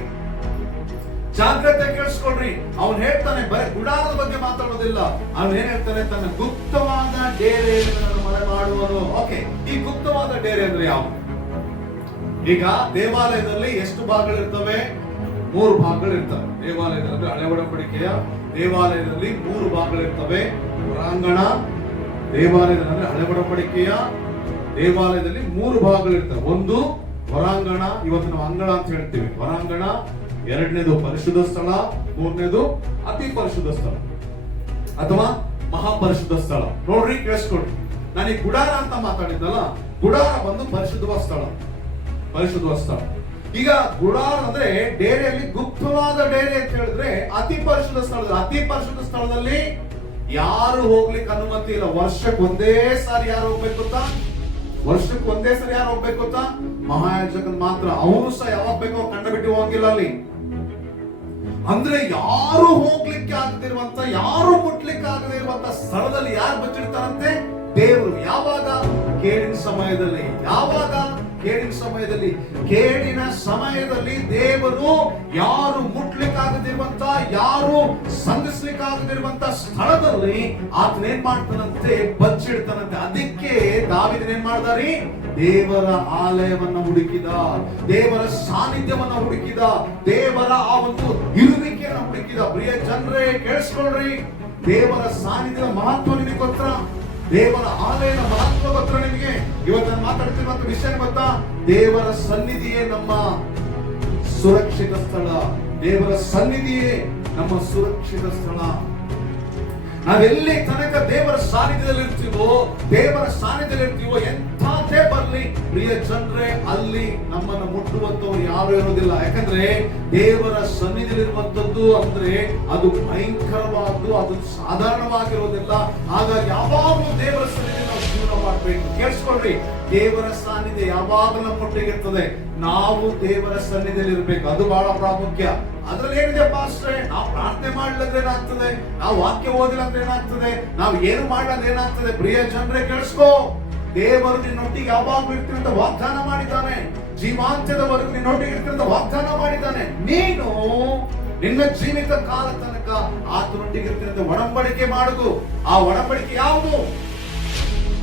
ಜಾಗ್ರತೆ ಕೇಳಿಸ್ಕೊಳ್ರಿ ಅವನು ಹೇಳ್ತಾನೆ, ಬರೀ ಗುಡಾರದ ಬಗ್ಗೆ ಮಾತಾಡೋದಿಲ್ಲ. ಅವನು ಏನ್ ಹೇಳ್ತಾನೆ, ತನ್ನ ಗುಪ್ತವಾದ ಡೇರೆಯನ್ನು ಯಾವುದು ಈಗ ದೇವಾಲಯದಲ್ಲಿ ಎಷ್ಟು ಭಾಗಗಳಿರ್ತವೆ? ಮೂರು ಭಾಗಗಳಿರ್ತವೆ. ದೇವಾಲಯದಲ್ಲಿ ಅಂದ್ರೆ ಹಳೆ ಒಡಂಬಡಿಕೆಯ, ದೇವಾಲಯದಲ್ಲಿ ಮೂರು ಭಾಗಗಳಿರ್ತವೆ. ಹೊರಾಂಗಣ ದೇವಾಲಯದಲ್ಲಿ ಅಂದ್ರೆ ಹಳೆ ಒಡಂಬಡಿಕೆಯ, ದೇವಾಲಯದಲ್ಲಿ ಮೂರು ಭಾಗಗಳಿರ್ತವೆ. ಒಂದು, ಹೊರಾಂಗಣ, ಇವತ್ತು ನಾವು ಅಂಗಳ ಅಂತ ಹೇಳ್ತೀವಿ. ಹೊರಾಂಗಣ, ಎರಡನೇದು ಪರಿಶುದ್ಧ ಸ್ಥಳ, ಮೂರನೇದು ಅತಿ ಪರಿಶುದ್ಧ ಸ್ಥಳ. ಅಥವಾ ಮಹಾಪರಿಶುದ್ಧ ಸ್ಥಳ. ನೋಡ್ರಿ ಕೇಳಿಸ್ಕೊಡ್ರಿ ನಾನು ಈ ಗುಡಾರ ಅಂತ ಮಾತಾಡಿದ್ದಲ್ಲ ಗುಡಾರ ಬಂದು ಪರಿಶುದ್ಧ ಸ್ಥಳ. ಪರಿಶುದ್ಧ ಸ್ಥಳ. ಈಗ ಗುಡಾರ ಅಂದ್ರೆ ಡೇರೆಯಲ್ಲಿ ಗುಪ್ತವಾದ ಡೇರೆ ಅಂತ ಹೇಳಿದ್ರೆ ಅತಿ ಪರಿಶುದ್ಧ ಸ್ಥಳದಲ್ಲಿ, ಅತಿ ಪರಿಶುದ್ಧ ಸ್ಥಳದಲ್ಲಿ ಯಾರು ಹೋಗ್ಲಿಕ್ಕೆ ಅನುಮತಿ ಇಲ್ಲ. ವರ್ಷಕ್ಕೆ ಒಂದೇ ಸಾರಿ ಯಾರು ಹೋಗ್ಬೇಕು ಅಂತ ವರ್ಷಕ್ಕೆ ಒಂದೇ ಸರಿ ಯಾರು ಹೋಗ್ಬೇಕು ಅಂತ ಮಹಾಯಾಜಕನ್ ಮಾತ್ರ. ಅವನು ಸಹ ಯಾವಾಗ ಬೇಕೋ ಕಂಡ ಬಿಟ್ಟು ಹೋಗಿಲ್ಲ ಅಲ್ಲಿ. ಅಂದ್ರೆ ಯಾರು ಹೋಗ್ಲಿಕ್ಕೆ ಆಗದಿರುವಂತ ಯಾರು ಮುಟ್ಲಿಕ್ಕೆ ಆಗದೆ ಇರುವಂತ ಸ್ಥಳದಲ್ಲಿ ಯಾರು ಬಚ್ಚಿಡ್ತಾರಂತೆ? ದೇವರು ಯಾವಾಗ ಕೇಳಿನ ಸಮಯದಲ್ಲಿ, ಯಾವಾಗ ಕೇಳಿನ ಸಮಯದಲ್ಲಿ? ಕೇಳಿನ ಸಮಯದಲ್ಲಿ ದೇವರು ಯಾರು ಮುಟ್ಲಿಕ್ಕಾಗದಿರುವಂತ, ಯಾರು ಸಂಧಿಸ್ಲಿಕ್ಕಾಗದಿರುವಂತ ಸ್ಥಳದಲ್ಲಿ ಆತನೇನ್ ಮಾಡ್ತಾನಂತೆ? ಬಚ್ಚಿಡ್ತಾನಂತೆ. ಅದಕ್ಕೆ ಏನ್ ಮಾಡ್ದಾರಿ? ದೇವರ ಆಲಯವನ್ನ ಹುಡುಕಿದ, ದೇವರ ಸಾನ್ನಿಧ್ಯವನ್ನ ಹುಡುಕಿದ, ದೇವರ ಆ ಒಂದು ಇರುವಿಕೆಯನ್ನ ಹುಡುಕಿದ. ಪ್ರಿಯ ಜನರೇ, ಕೇಳಿಸ್ಕೊಳ್ರಿ. ದೇವರ ಸಾನ್ನಿಧ್ಯದ ಮಹತ್ವ ನಿಮಗೆ ದೇವರ ಆಲಯದ ಮಹತ್ವ ಪತ್ರ ನಿಮಗೆ ಇವತ್ತು ನಾನು ಮಾತಾಡ್ತಿರುವಂತ ವಿಷಯ ಗೊತ್ತಾ? ದೇವರ ಸನ್ನಿಧಿಯೇ ನಮ್ಮ ಸುರಕ್ಷಿತ ಸ್ಥಳ. ದೇವರ ಸನ್ನಿಧಿಯೇ ನಮ್ಮ ಸುರಕ್ಷಿತ ಸ್ಥಳ. ನಾವೆಲ್ಲಿ ತನಕ ದೇವರ ಸಾನ್ನಿಧ್ಯದಲ್ಲಿ ಇರ್ತೀವೋ ದೇವರ ಸಾನ್ನಿಧ್ಯದಲ್ಲಿ ಇರ್ತೀವೋ ಎಂಥದೇ ಬರ್ಲಿ ಪ್ರಿಯ ಜನರೇ ಅಲ್ಲಿ ನಮ್ಮನ್ನು ಮುಟ್ಟುವಂತವ್ರು ಯಾರು ಇರೋದಿಲ್ಲ ಯಾಕಂದ್ರೆ ದೇವರ ಸನ್ನಿಧಿಯಲ್ಲಿರುವಂತದ್ದು ಅಂದ್ರೆ ಅದು ಭಯಂಕರವಾದ್ದು, ಅದು ಸಾಧಾರಣವಾಗಿರೋದಿಲ್ಲ ಹಾಗಾಗಿ ಯಾವಾಗಲೂ ದೇವರ ಸನ್ನಿಧಿ ನಾವು ಜೀವನ ಮಾಡಬೇಕು. ಕೇಳಿಸ್ಕೊಳ್ರಿ ದೇವರ ಸಾನ್ನಿಧ್ಯ ಯಾವಾಗಲೂ ನಮ್ಮ ಒಟ್ಟಿಗಿರ್ತದೆ ನಾವು ದೇವರ ಸನ್ನಿಧಿಯಲ್ಲಿ ಇರ್ಬೇಕು. ಅದು ಬಹಳ ಪ್ರಾಮುಖ್ಯ. ಅದ್ರಲ್ಲಿ ಏನಿದೆ ಪಾಸ್ಟ್ರೆ ನಾವು ಪ್ರಾರ್ಥನೆ ಮಾಡ್ಲಿದ್ರೆ ಏನಾಗ್ತದೆ? ನಾವು ವಾಕ್ಯ ಓದಿಲ್ಲ ಅಂದ್ರೆ ಏನಾಗ್ತದೆ? ನಾವು ಏನು ಮಾಡ್ಲಿಲ್ಲ ಏನಾಗ್ತದೆ? ಪ್ರಿಯ ಜನರೇ ಕೇಳಿಸ್ಕೋ. ದೇವರು ನಿನ್ನೊಟ್ಟಿಗೆ ಯಾವಾಗಲೂ ಇರ್ತೀನಿ ಅಂತ ವಾಗ್ದಾನ ಮಾಡಿದ್ದಾನೆ. ಜೀವಾಂತ್ಯದವರೆಗೂ ನಿನ್ನೊಟ್ಟಿಗೆ ಇರ್ತೀನಿ ಅಂತ ವಾಗ್ದಾನ ಮಾಡಿದ್ದಾನೆ. ನೀನು ನಿನ್ನ ಜೀವಿತ ಕಾಲ ತನಕ ಆತನೊಟ್ಟಿಗೆ ಇರ್ತೀನಿ ಅಂತ ಒಡಂಬಡಿಕೆ ಮಾಡುದು. ಆ ಒಡಂಬಡಿಕೆ ಯಾವುದು?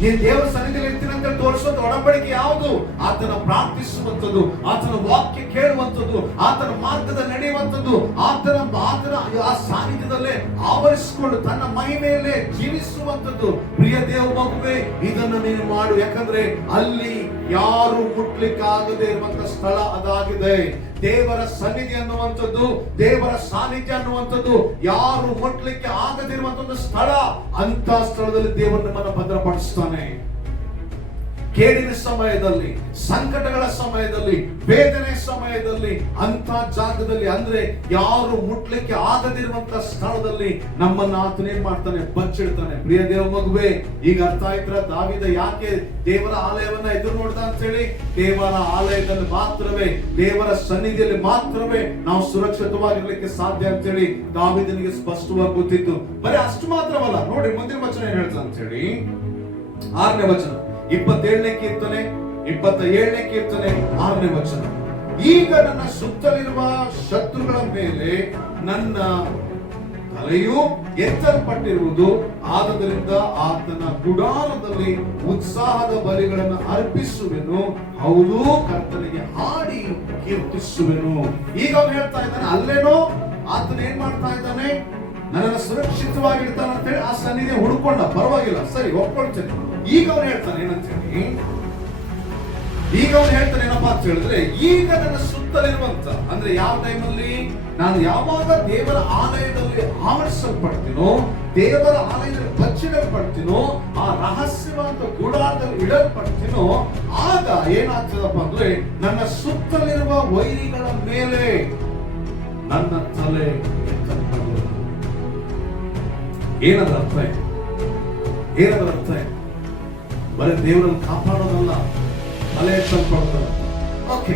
ನೀನ್ ದೇವರ ಸನ್ನಿಧಿಯಲ್ಲಿ ಇರ್ತೀನಿ ಅಂತ ತೋರಿಸುವಂತ ಒಡಂಬಡಿಕೆ ಯಾವುದು? ಆತನ ಪ್ರಾರ್ಥಿಸುವಂಥದ್ದು, ಆತನ ವಾಕ್ಯ ಕೇಳುವಂಥದ್ದು, ಆತನ ಮಾರ್ಗದ ನಡೆಯುವಂಥದ್ದು, ಆತನ ಆತನ ಆ ಸಾನ್ನಿಧ್ಯದಲ್ಲೇ ಆವರಿಸಿಕೊಂಡು ತನ್ನ ಮಹಿಮೆಯಲ್ಲೇ ಜೀವಿಸುವಂಥದ್ದು. ಪ್ರಿಯ ದೇವ ಮಗುವೆ ಇದನ್ನು ನೀನು ಮಾಡು. ಯಾಕಂದ್ರೆ ಅಲ್ಲಿ ಯಾರು ಮುಟ್ಲಿಕ್ಕಾಗದೇ ಇರುವಂತ ಸ್ಥಳ ಅದಾಗಿದೆ. ದೇವರ ಸನ್ನಿಧಿ ಅನ್ನುವಂಥದ್ದು, ದೇವರ ಸಾನ್ನಿಧ್ಯ ಅನ್ನುವಂಥದ್ದು ಯಾರು ಮುಟ್ಲಿಕ್ಕೆ ಆಗದಿರುವಂತ ಸ್ಥಳ ಅಂತ ಸ್ಥಳದಲ್ಲಿ ದೇವರು ನಮ್ಮನ್ನು ಭದ್ರಪಡಿಸ್ತಾನೆ. ಕೇಡಿನ ಸಮಯದಲ್ಲಿ, ಸಂಕಟಗಳ ಸಮಯದಲ್ಲಿ ವೇದನೆ ಸಮಯದಲ್ಲಿ ಅಂತ ಜಾಗದಲ್ಲಿ ಅಂದ್ರೆ ಯಾರು ಮುಟ್ಲಿಕ್ಕೆ ಆಗದಿರುವಂತ ಸ್ಥಳದಲ್ಲಿ ನಮ್ಮನ್ನ ಆತನೇ ಮಾಡ್ತಾನೆ, ಬಚ್ಚಿಡ್ತಾನೆ. ಪ್ರಿಯ ದೇವ ಮಗುವೆ, ಈಗ ಅರ್ಥ ಆಯ್ತರ ದಾವಿದ ಯಾಕೆ ದೇವರ ಆಲಯವನ್ನ ಎದುರು ನೋಡ್ದ ಅಂತ ಹೇಳಿ ದೇವರ ಆಲಯದಲ್ಲಿ ಮಾತ್ರವೇ, ದೇವರ ಸನ್ನಿಧಿಯಲ್ಲಿ ಮಾತ್ರವೇ ನಾವು ಸುರಕ್ಷಿತವಾಗಿರ್ಲಿಕ್ಕೆ ಸಾಧ್ಯ ಅಂತ ಹೇಳಿ ದಾವಿದನಿಗೆ ಸ್ಪಷ್ಟವಾಗಿ ಗೊತ್ತಿತ್ತು. ಬರೀ ಅಷ್ಟು ಮಾತ್ರವಲ್ಲ, ನೋಡಿ ಮುಂದಿನ ವಚನ ಏನ್ ಹೇಳ್ತಾ ಅಂತ ಹೇಳಿ ಆರನೇ ವಚನ. ಇಪ್ಪತ್ತೇಳನೇ ಕೀರ್ತನೆ ಇಪ್ಪತ್ತ ಏಳನೇ ಕೀರ್ತನೆ, ಆರನೇ ವಚನ. ಈಗ ನನ್ನ ಸುತ್ತಲಿರುವ ಶತ್ರುಗಳ ಮೇಲೆ ನನ್ನ ತಲೆಯು ಎತ್ತಲ್ಪಟ್ಟಿರುವುದು ಆದ್ದರಿಂದ ಆತನ ಗುಡಾರದಲ್ಲಿ ಉತ್ಸಾಹದ ಬಲಿಗಳನ್ನು ಅರ್ಪಿಸುವೆನು, ಹೌದು, ಕರ್ತನಿಗೆ ಹಾಡಿ ಕೀರ್ತಿಸುವೆನು. ಈಗ ಅವನು ಹೇಳ್ತಾ ಇದ್ದಾನೆ, ಅಲ್ಲೇನೋ, ಆತನ ಏನ್ ಮಾಡ್ತಾ ಇದ್ದಾನೆ? ನನ್ನನ್ನು ಸುರಕ್ಷಿತವಾಗಿರ್ತಾನೆ ಅಂತ ಹೇಳಿ ಆ ಸನ್ನಿಧಿ ಹುಡುಕೊಂಡ, ಪರವಾಗಿಲ್ಲ, ಸರಿ, ಒಪ್ಕೊಳ್ತೇನೆ. ಈಗ ಅವನು ಹೇಳ್ತಾನೆ ಏನಂತ ಹೇಳಿ ಈಗ ಅವನು ಹೇಳ್ತಾನೆ ಏನಪ್ಪಾ ಅಂತ ಹೇಳಿದ್ರೆ, ಈಗ ನನ್ನ ಸುತ್ತಲಿರುವಂತ, ಅಂದ್ರೆ ಯಾವ ಟೈಮಲ್ಲಿ ನಾನು ಯಾವಾಗ ದೇವರ ಆಲಯದಲ್ಲಿ ಆವರಿಸಲ್ಪಡ್ತೀನೋ, ದೇವರ ಆಲಯದಲ್ಲಿ ಬಚ್ಚಿಡಲ್ಪಡ್ತೀನೋ, ಆ ರಹಸ್ಯವಾದ ಗುಡಾರದಲ್ಲಿ ಇಡಲ್ಪಡ್ತೀನೋ, ಆಗ ಏನಾಗ್ತದಪ್ಪ ಅಂದ್ರೆ, ನನ್ನ ಸುತ್ತಲಿರುವ ವೈರಿಗಳ ಮೇಲೆ ನನ್ನ ತಲೆ ಏನದ ಅರ್ಥ ಇದೆ? ಏನದ ಅರ್ಥ ಬರೀ ದೇವರನ್ನು ಕಾಪಾಡೋದಲ್ಲ ತಲೆ ಎತ್ತಲ್ಪಡ್ತಾರೆ ಓಕೆ